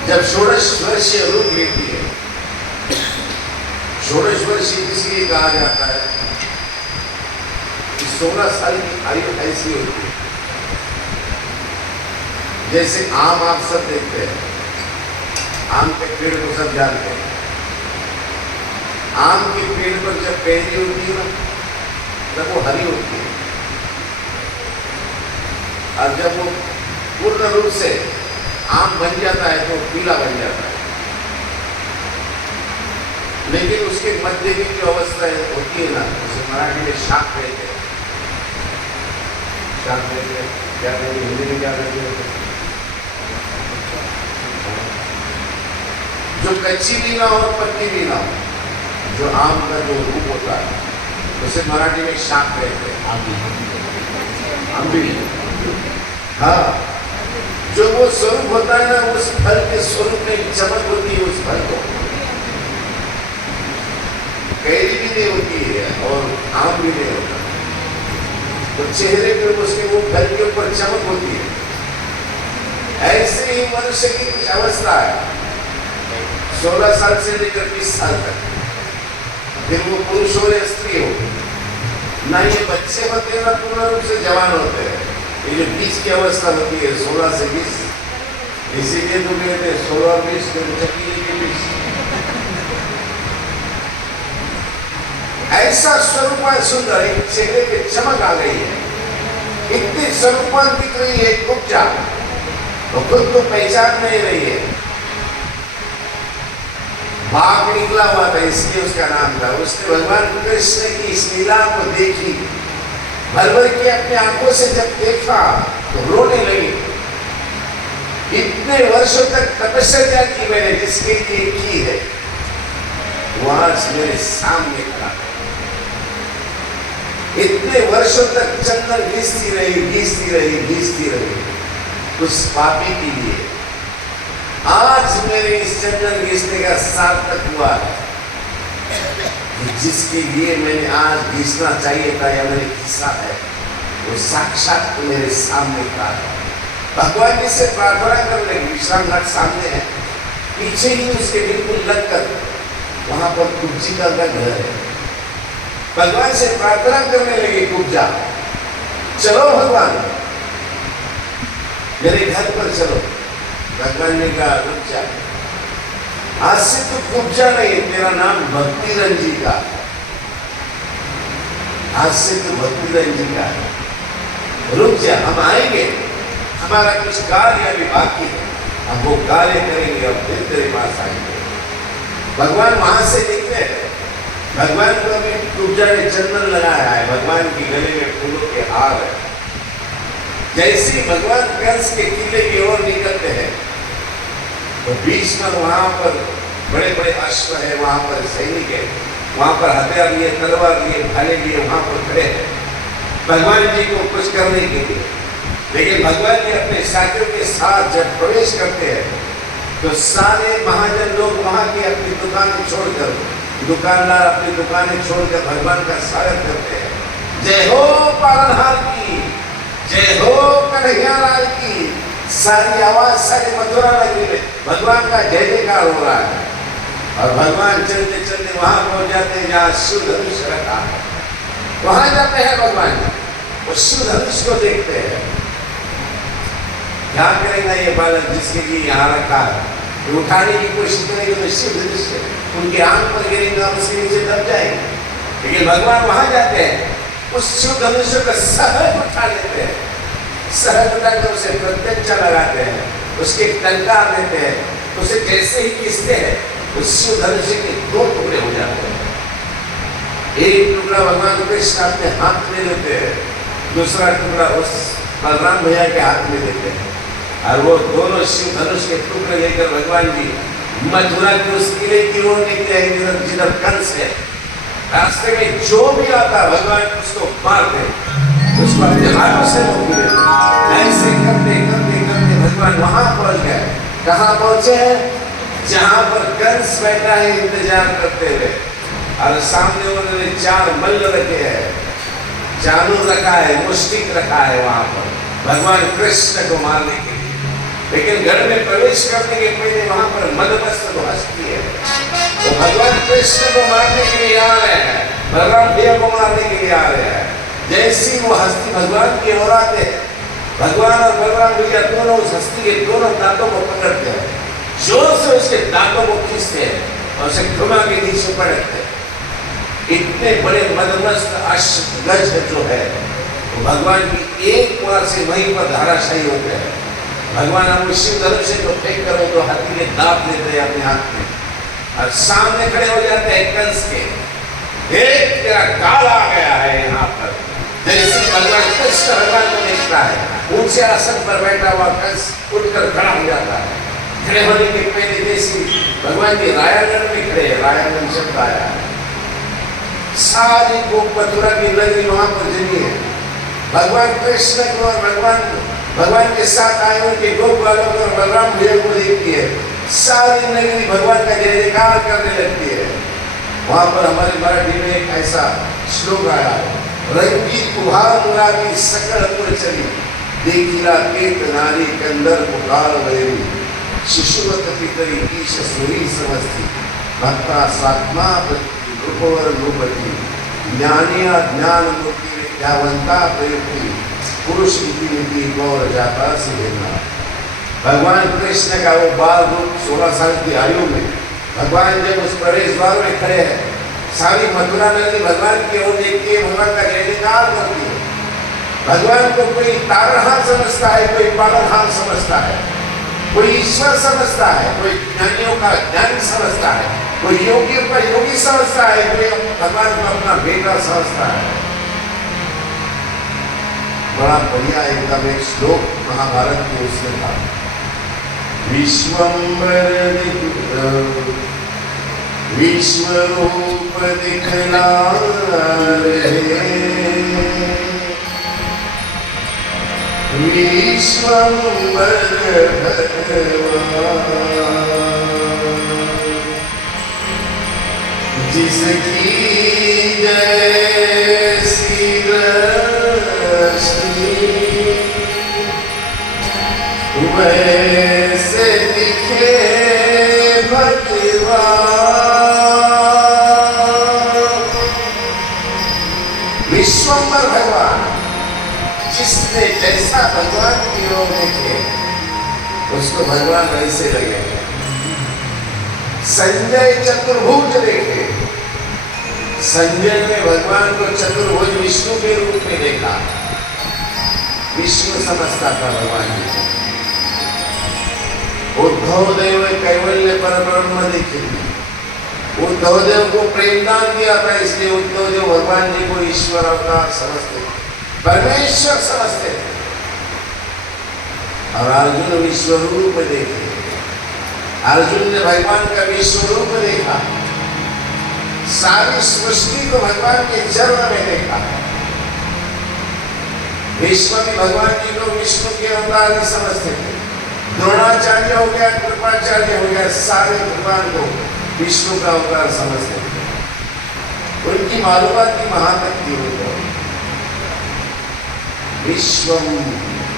जब षोडश वर्षीय रूप लेती है, षोडश वर्षीय इसलिए कहा जाता है कि 16 साल की आयु ऐसी होती है जैसे आम आप सब देखते हैं, आम के पेड़ को सब जानते हैं। आम के पेड़ पर जब पहली होती है ना, तब वो हरी होती है, और जब वो पूर्ण रूप से आम बन जाता है तो पीला बन जाता है। लेकिन उसके मध्य की जो अवस्था होती है ना, उसे मराठी में शाक कहते हैं। शाक कहते हैं, क्या कहते हैं हिंदी में, क्या कहते हैं? जो कच्ची भी ना हो और पक्की भी ना हो, जो आम का जो रूप होता है उसे मराठी में शाक कहते हैं। आंबली, हाँ, जो वो स्वरूप होता है ना, उस फल के स्वरूप में चमक होती है। उस फल को कैरी भी नहीं होती है और आम भी नहीं होता, तो चेहरे पे उसके वो फल के ऊपर चमक होती है। ऐसे ही मनुष्य की कुछ अवस्था है, 16 साल से लेकर 20 साल तक, फिर वो पुरुष हो या स्त्री हो, ना ये बच्चे होते हैं ना पूर्ण रूप से जवान होते हैं। ये जो 20 की अवस्था होती है, 16 से 20, इसीलिए तो कहते हैं 16 और 20 के 20। ऐसा स्वरूपान सुंदर, एक चेहरे पे चमक आ गई है, इतनी स्वरूपान दिख रही है। कुब्जा वो खुद को पहचान नहीं रही है। बाघ निकला हुआ था इसलिए उसका नाम था। उसने भगवान कृष्ण की इस लीला को देखी, भर भर के अपनी आंखों से जब देखा तो रोने लगी। इतने वर्षों तक तपस्या की मैंने जिसके लिए की है, वो आज मेरे सामने खड़ा है। इतने वर्षों तक चंदन घिसती रही उस पापी के लिए। आज मेरे इस चंदन घिसने का सार्थक हुआ है। जिसके लिए मैंने आज घिसना चाहिए था या मैंने घिसा है, वो साक्षात तो मेरे सामने खड़ा है। भगवान जी से प्रार्थना कर ले। विश्राम घाट सामने है, पीछे ही उसके बिल्कुल लगकर वहां पर कुब्जी का घर है। भगवान से प्रार्थना करने लगे, कुब्जा चलो भगवान मेरे घर पर चलो। भगवान ने कहा रुक जा, आज से तो कुब्जा नहीं, तेरा नाम भक्ति रंजिका। आज से तो भक्ति रंजिका, रुक जा, हम आएंगे, हमारा कुछ कार्य अभी बाकी है, हम वो कार्य करेंगे और फिर तेरे पास आएंगे। भगवान वहां से निकले। भगवान को अभी कुब्जा ने चंदन लगाया है, भगवान की गले में फूलों के हार है। जैसे ही भगवान कंस के किले की ओर निकलते हैं तो बीच में वहां पर बड़े बड़े अश्व है, वहां पर सैनिक है, वहां पर हथियार लिए, तलवार लिए, भाले लिए वहां पर खड़े हैं भगवान जी को कुछ करने के लिए। लेकिन भगवान जी अपने साथियों के साथ जब प्रवेश करते हैं तो सारे महाजन लोग वहां की अपनी दुकानें छोड़कर, दुकानदार अपनी दुकानें छोड़कर भगवान का स्वागत करते हैं। जय हो पालनहार की, जय हो कन्हैया लाल की। सारी आवाज सारी मथुरा नगरी में भगवान का जय जयकार हो रहा है। और भगवान चलते चलते वहां पहुंच जाते हैं जहाँ शिव धनुष रखा है। वहां जाते हैं भगवान, वो शिव धनुष को देखते हैं। क्या करेगा ये बालक जिसके लिए यहाँ रखा है? उठाने की कोशिश करेंगे तो शिव धनुष उनके आंख पर गिरेगा, उसके नीचे दब जाएंगे। लेकिन भगवान वहां जाते हैं, उस शिव धनुष को सहज उठा लेते हैं, सहज उठाकर उसे प्रत्यक्षा लगाते हैं, उसके टंकार देते हैं। उसे जैसे ही खींचते हैं उस शिव धनुष के 2 टुकड़े हो जाते हैं। एक टुकड़ा भगवान कृष्ण अपने हाथ में लेते हैं, दूसरा टुकड़ा उस बलराम भैया के हाथ में देते हैं। और वो दोनों शिव धनुष के टुकड़े लेकर भगवान जी मथुरा के उस किले की ओर निकले जिधर कंस है। रास्ते में जो भी आता भगवान उसको मार दे, उसको अपने हाथों से रोक दे। ऐसे करते करते करते भगवान वहां पहुंच गए। कहाँ पहुंचे हैं? जहां पर कंस बैठा है इंतजार करते हुए, और सामने उन्होंने 4 मल्ल रखे हैं, चानूर रखा है, मुष्टिक रखा है वहां पर भगवान कृष्ण को मारने के लिए। लेकिन घर में प्रवेश करने के पहले वहां पर मदमस्त हस्ती है, वो भगवान कृष्ण को मारने के लिए आ रहे हैं, बलराम भैया को मारने के लिए आ रहे हैं। जैसी वो हस्ती भगवान की ओर आते हैं, भगवान और बलराम भैया दोनों उस हस्ती के दोनों दांतों को पकड़ते हैं, जोर से उसके दांतों को खींचते हैं और उसे घुमा के नीचे पड़कते हैं। इतने बड़े मदमस्त अश्वगज जो है वो भगवान की एक बार से वहीं पर धाराशायी होते हैं। भगवान हम शिव धनुष से तो फेंक करो तो हाथी के दांत लेते हैं अपने हाथ में और सामने खड़े हो जाते हैं कंस के। एक तेरा काल आ गया है यहाँ पर। जैसे भगवान कृष्ण भगवान को देखता है, ऊंचे आसन पर बैठा हुआ कंस उठकर खड़ा हो जाता है। खड़े होने के पहले जैसे भगवान जी रायागढ़ में खड़े हैं, रायागढ़ शब्द आया है। सारी गोप मथुरा की नगरी वहां पर जमी है। भगवान कृष्ण को और भगवान के साथ आए उनके गोप बालक और बलराम भैया को देखती है। सारी नगरी भगवान का जय जयकार करने लगती है। वहां पर हमारे मराठी में एक ऐसा श्लोक आया है, रंगी कुभार मुरारी सकल पुर चली, देखिला केत नारी कंदर पुकार वैरी, शिशुवत पितरी ईश सोई समस्ती, भक्ता सात्मा रूपवर रूपती, ज्ञानिया ज्ञान मूर्ति विद्यावंता प्रयुक्ति, पुरुष नीति गौर जाता से लेना। भगवान कृष्ण का वो बाल रूप 16 साल की आयु में भगवान जब उस प्रवेश द्वार में खड़े हैं, सारी मथुरा नगरी भगवान की ओर देखती है, भगवान का जय जयकार करती है। भगवान को कोई तारहार समझता है, कोई पालनहार समझता है, कोई ईश्वर समझता है, कोई ज्ञानियों का ज्ञान समझता है, कोई योगियों का योगी समझता है, कोई भगवान को अपना बेटा समझता है। बड़ा बढ़िया एकदम एक श्लोक महाभारत में उसने कहा, विश्वरूप दिखला विश्वम्बर जिसकी जैसी दृष्टि वैसे दिखे भगवान। विश्वम्बर भगवान, जिसने जैसा भगवान की ओर देखे उसको भगवान वैसे लगे। संजय चतुर्भुज देखे, संजय ने भगवान को चतुर्भुज विष्णु के रूप में देखा। विष्णु समझता था भगवान जी को। उद्धव देव कैवल्य परब्रह्म देखे, उद्धव देव को प्रेमदान दिया था, इसलिए उद्धव देव भगवान जी को ईश्वर अवतार समझते थे, परमेश्वर समझते थे। और अर्जुन विश्वरूप देखे, अर्जुन ने भगवान का विश्वरूप देखा, सारी सृष्टि को भगवान के चरण में देखा। विश्व में भगवान जी को विष्णु के अवतार ही समझते थे। द्रोणाचार्य हो गया, कृपाचार्य हो गया, सारे भगवान को विष्णु का अवतार समझते थे। उनकी मालूमात की महानत थी उनको।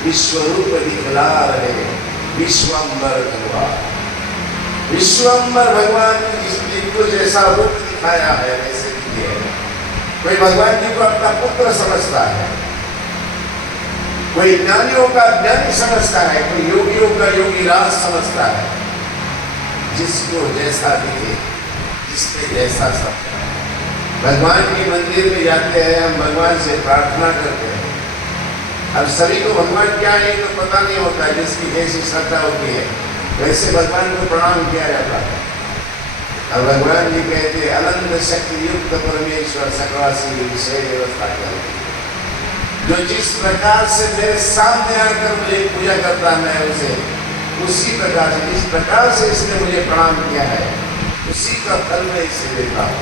विश्वरूप दिखला रहे विश्वम्बर भगवान। विश्वम्बर भगवान ने जिसको जैसा रूप दिखाया है वैसे दिखे। कोई भगवान जी को अपना पुत्र समझता है, कोई ज्ञानियों का ज्ञानी समझता है, कोई योगियों का योगी राज समझता है। जिसको जैसा दिखे, जिसने जैसा समझा। भगवान के मंदिर में जाते हैं, हम भगवान से प्रार्थना करते हैं। अब सभी को भगवान क्या है तो पता नहीं होता है, जिसकी जैसी श्रद्धा होती है वैसे भगवान को प्रणाम किया जाता है। और भगवान जी कहते अनंत शक्ति युक्त परमेश्वर सकवासी विषय व्यवस्था कर, जो जिस प्रकार से मेरे सामने आकर मुझे पूजा करता है मैं उसे उसी प्रकार से, जिस प्रकार से इसने मुझे प्रणाम किया है उसी का फल मैं इसे देता हूँ।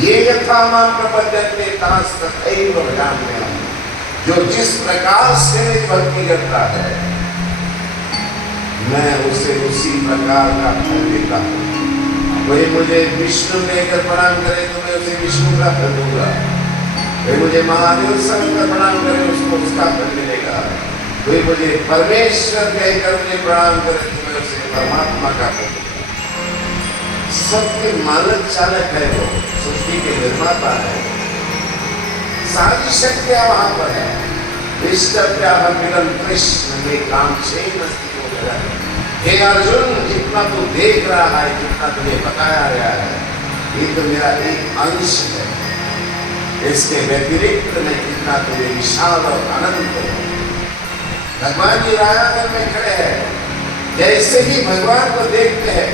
ये यथा मां प्रपद्यन्ते तथैव भजाम्यहम्, जो जिस प्रकार से मेरी भक्ति करता है मैं उसे उसी प्रकार का फल देता हूँ। कोई मुझे विष्णु कहकर प्रणाम करे तो मैं उसे विष्णु का फल दूंगा। कोई मुझे महादेव समझकर प्रणाम करे उसको उसका फल मिलेगा। कोई मुझे परमेश्वर कहकर मुझे प्रणाम करे तो मैं उसे परमात्मा का फल दूंगा। सबके मालक चालक है, वो सृष्टि के निर्माता है। सारी शक्तियां वहां पर है। कृष्ण में काम हे अर्जुन, जितना तू देख रहा है, जितना तुझे बताया गया है, ये तो मेरा एक अंश है। इसके व्यतिरिक्त में कितना तुझे विशाल और अनंत है। भगवान जी रायागढ़ में खड़े हैं, जैसे ही भगवान को देखते हैं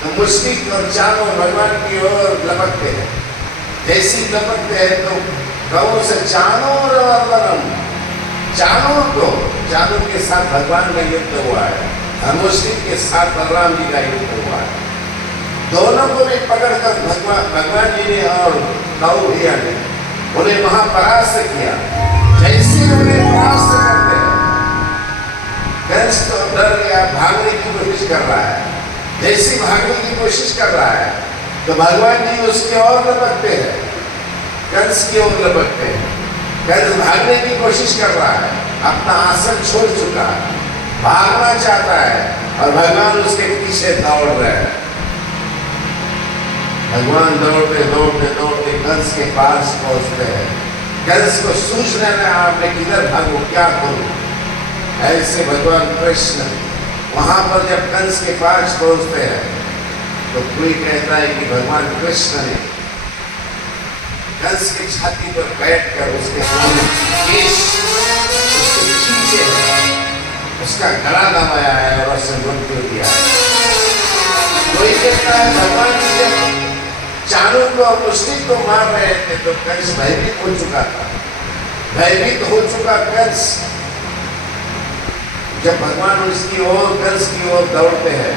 तो मुश्किल और चारों भगवान की ओर लपकते हैं। जैसी लपकते हैं तो गौ से चारों के साथ भगवान का युद्ध हुआ है, और मुश्किल के साथ बलराम जी का युद्ध हुआ है। दोनों को भी पकड़कर भगवान जी ने और गौ भैया ने उन्हें वहां परास्त किया। जैसे उन्हें परास्त करते हैं, कंस तो डर गया, भागने की कोशिश कर रहा है। जैसे भागने की कोशिश कर रहा है तो भगवान जी उसकी ओर लपकते हैं, कंस की ओर लपकते हैं। कंस भागने की कोशिश कर रहा है, अपना आसन छोड़ चुका है, भागना चाहता है और भगवान उसके पीछे दौड़ रहे हैं। भगवान दौड़ते दौड़ते दौड़ते कंस के पास पहुंचते हैं। कंस को सूचना है आपने किधर भागो, क्या करो। ऐसे भगवान कृष्ण वहां पर जब कंस के पास पहुंचते हैं तो कोई कहता है कि भगवान कृष्ण ने कंस की छाती पर बैठकर उसके केश उसके खींचे हैं। उसका गला दबाया है और उसने मृत्यु दिया। कोई कहता है भगवान जी जब चाणूर को और मुश्किल को मार रहे थे तो कंस भयभीत हो चुका था। भयभीत हो चुका कंस जब भगवान उसकी ओर कंस की ओर दौड़ते हैं,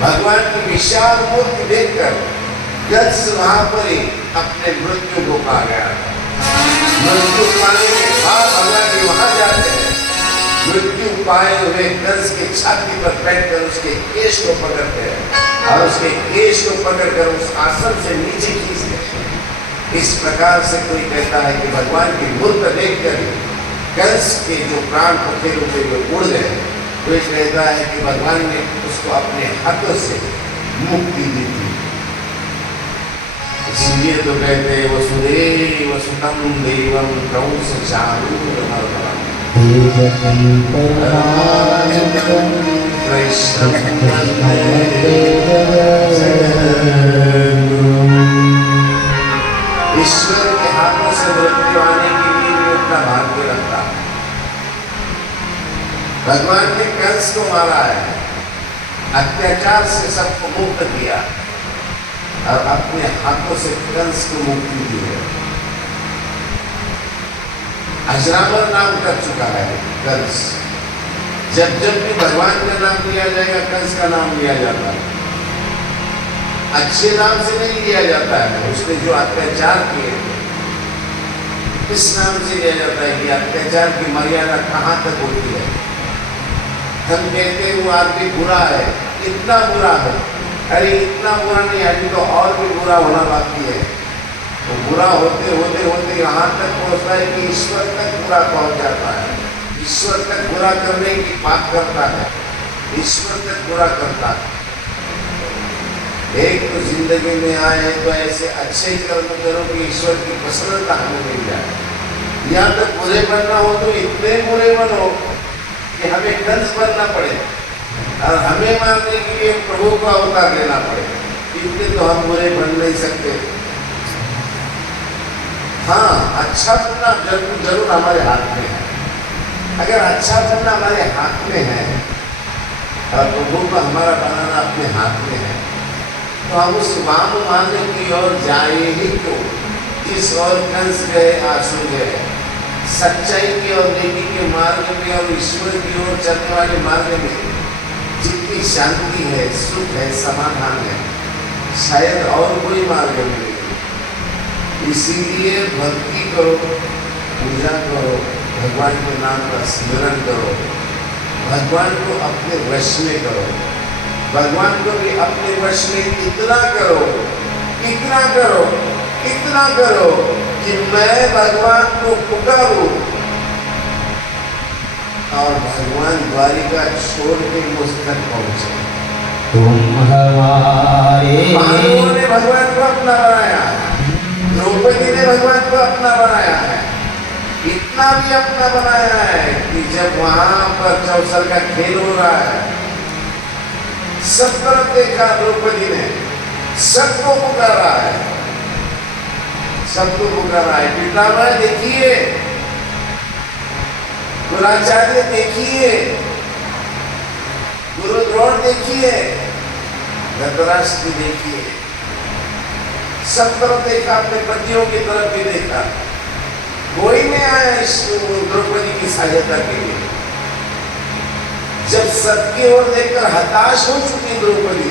भगवान की विशाल मूर्ति देखकर कंस वहां पर ही अपने मृत्यु को पा गया। मृत्यु पाने के बाद भगवान जी वहां जाते हैं। मृत्यु पाए हुए कंस की छाती पर बैठकर उसके केश को पकड़ते हैं और उसके केश को पकड़कर उस आसन से नीचे खींचते हैं। इस प्रकार से कोई कहता है कि भगवान की मूर्ति देखकर कंस के जो प्राण पखेरु थे वो उड़ गए। कोई कहता है कि भगवान ने उसको अपने हाथों से मुक्ति दी थी। इसलिए तो कहते हैं वसुदेव सुतम देवम कंस चाणूरमर्दनम ईश्वर के हाथों से मृत्यु आने के लिए भी अपना भाग्य रखता। भगवान ने कंस को मारा है, अत्याचार से सबको मुक्त किया और अपने हाथों से कंस को मुक्ति दी है। अजरामर नाम कर चुका है कंस। जब जब भी भगवान का नाम लिया जाएगा कंस का नाम लिया जाता है। अच्छे नाम से नहीं लिया जाता है। उसने जो अत्याचार किए इस नाम से लिया जाता है कि अत्याचार की मर्यादा कहाँ तक होती है। हम कहते हैं वो आदमी बुरा है, इतना बुरा है, अरे इतना बुरा नहीं, अभी तो और भी बुरा होना बाकी है। तो बुरा होते होते होते यहाँ तक पहुँचता है कि ईश्वर तक बुरा पहुँच जाता है। ईश्वर तक बुरा करने की बात करता है, ईश्वर तक बुरा करता है। एक तो जिंदगी में आए तो ऐसे अच्छे कर्म करो कि ईश्वर की प्रसन्नता हमें मिल जाए। या तो बुरे बनना हो तो इतने बुरे बनो कि हमें कंस बनना पड़े और हमें मारने के लिए प्रभु को अवतार लेना पड़े। इतने तो हम बुरे बन नहीं सकते। हाँ, अच्छा बनना जरूर जरूर हमारे हाथ में है। अगर अच्छा बनना हमारे हाथ में है और प्रभु को हमारा बनाना अपने हाथ में है तो हम उस वाम मार्ग की ओर जाए ही क्यों, जिस ओर कंस गए आंसू गए। सच्चाई की और नेकी के मार्ग में और ईश्वर की ओर चलने वाले मार्ग में जितनी शांति है, सुख है, समाधान है, शायद और कोई मार्ग मिले। इसीलिए भक्ति करो, पूजा करो, भगवान के नाम का स्मरण करो, भगवान को अपने वश में करो। भगवान को भी अपने वश में इतना करो, इतना करो, इतना करो कि मैं भगवान को पुकारूं और भगवान द्वारिका छोड़ के मुझ तक पहुंचे। तुम हमारे पांडवों ने भगवान को अपना बनाया, द्रौपदी ने भगवान को अपना बनाया है। इतना भी अपना बनाया है कि जब वहां पर चौसर का खेल हो रहा है, सब तरफ देखा द्रौपदी ने, सबको पुकारा है, सबको पुकारा है। पितामह देखिए, गुराचार्य देखिए, गुरु द्रोण देखिए, धृतराष्ट्र देखिए, सब तरफ देखा, अपने पतियों की तरफ भी देखा। कोई नहीं आया इस द्रौपदी की सहायता के लिए। जब सबकी ओर देखकर हताश हो चुकी द्रौपदी,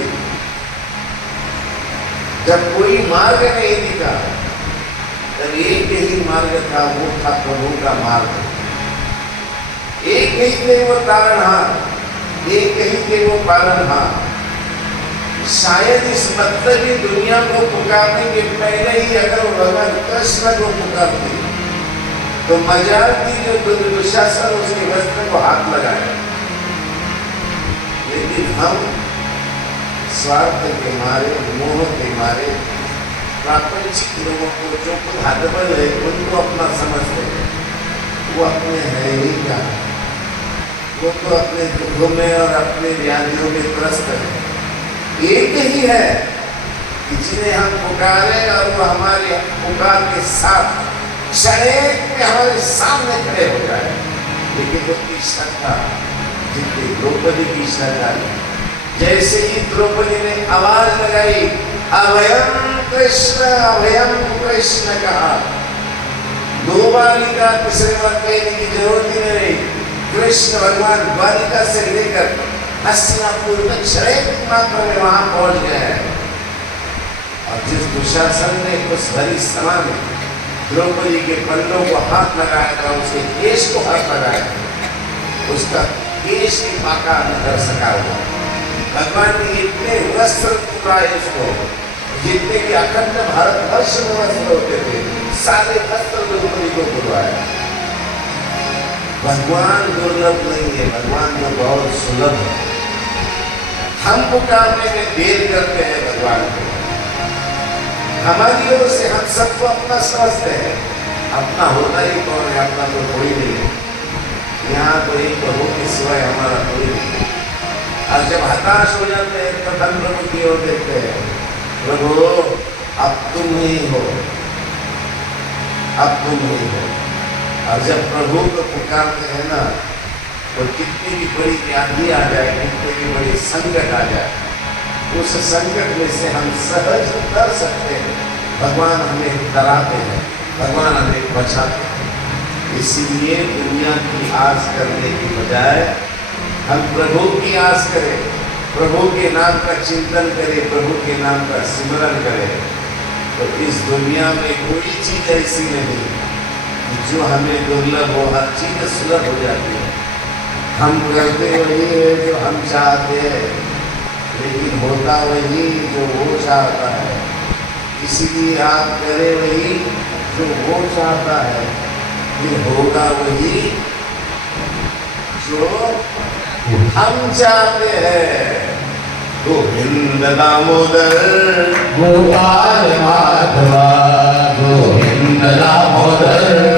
जब कोई मार्ग नहीं दिखा, तब एक ही मार्ग था, वो था प्रभु का मार्ग। एक ही थे वो तारणहार, एक ही थे वो पालनहार। शायद इस मतलबी दुनिया को पुकारने के पहले ही अगर भगवान कृष्ण को पुकारते तो मजाल थी जो दुशासन उसके वस्त्र को हाथ लगाए। लेकिन हम स्वार्थ के मारे, मोह के मारे, प्रापंचिक लोगों को जो खुद हदबल है उनको अपना समझते हैं। वो अपने है ही क्या, वो तो अपने दुखों में और अपने व्याधियों में त्रस्त है। एक ही है कि जिन्हें हम पुकारे और वो हमारे पुकार के साथ क्षण में हमारे सामने खड़े हो जाए। लेकिन उसकी श्रद्धा द्रौपदी की श्रद्धालु। जैसे ही द्रौपदी ने आवाज लगाई अभयम कृष्ण कहा, दो बालिका तीसरे बार कहने की जरूरत ही नहीं रही। कृष्ण भगवान द्वारिका से लेकर हस्तिनापुर तक क्षण मात्र में वहां पहुंच गए हैं। और जिस दुशासन ने उस भरी सभा में द्रौपदी के पल्लों को हाथ लगाया था, उसके केश को हाथ लगाया, उसका केश की बाका न कर सका हुआ। भगवान ने इतने वस्त्र चुराए उसको, जितने कि अखंड भारत वर्ष में वस्त्र होते थे, सारे वस्त्र द्रौपदी को बुलवाया। भगवान दुर्लभ नहीं है, भगवान जो बहुत सुलभ है। हम पुकारने में देर करते हैं भगवान को, हमारी ओर से हम सबको अपना समझते हैं। अपना होता ही कौन है? अपना तो कोई नहीं है। यहाँ तो एक प्रभु के सिवाय हमारा कोई नहीं है। और जब हताश हो जाते हैं तो धन प्रभु की ओर देखते हैं, प्रभु अब तुम ही हो, अब तुम ही हो। और जब प्रभु को पुकारते हैं ना, तो कितनी भी बड़ी व्याधि आ जाए, कितनी भी बड़ी संकट आ जाए, उस संकट में से हम सहज उतर सकते हैं। भगवान हमें डराते हैं, भगवान हमें बचाते हैं। इसीलिए दुनिया की आस करने की बजाय हम प्रभु की आस करें, प्रभु के नाम का चिंतन करें, प्रभु के नाम का सिमरन करें। तो इस दुनिया में कोई चीज ऐसी नहीं जो हमें दुर्लभ हो, हर चीज सुलभ हो जाती है। हम करते वही है जो हम चाहते हैं, लेकिन होता वही जो वो चाहता है। इसीलिए आप करें वही जो वो चाहता है, फिर होगा वही जो हम चाहते हैं। गोविंद दामोदर गोपाल माधवा, गोविंद दामोदर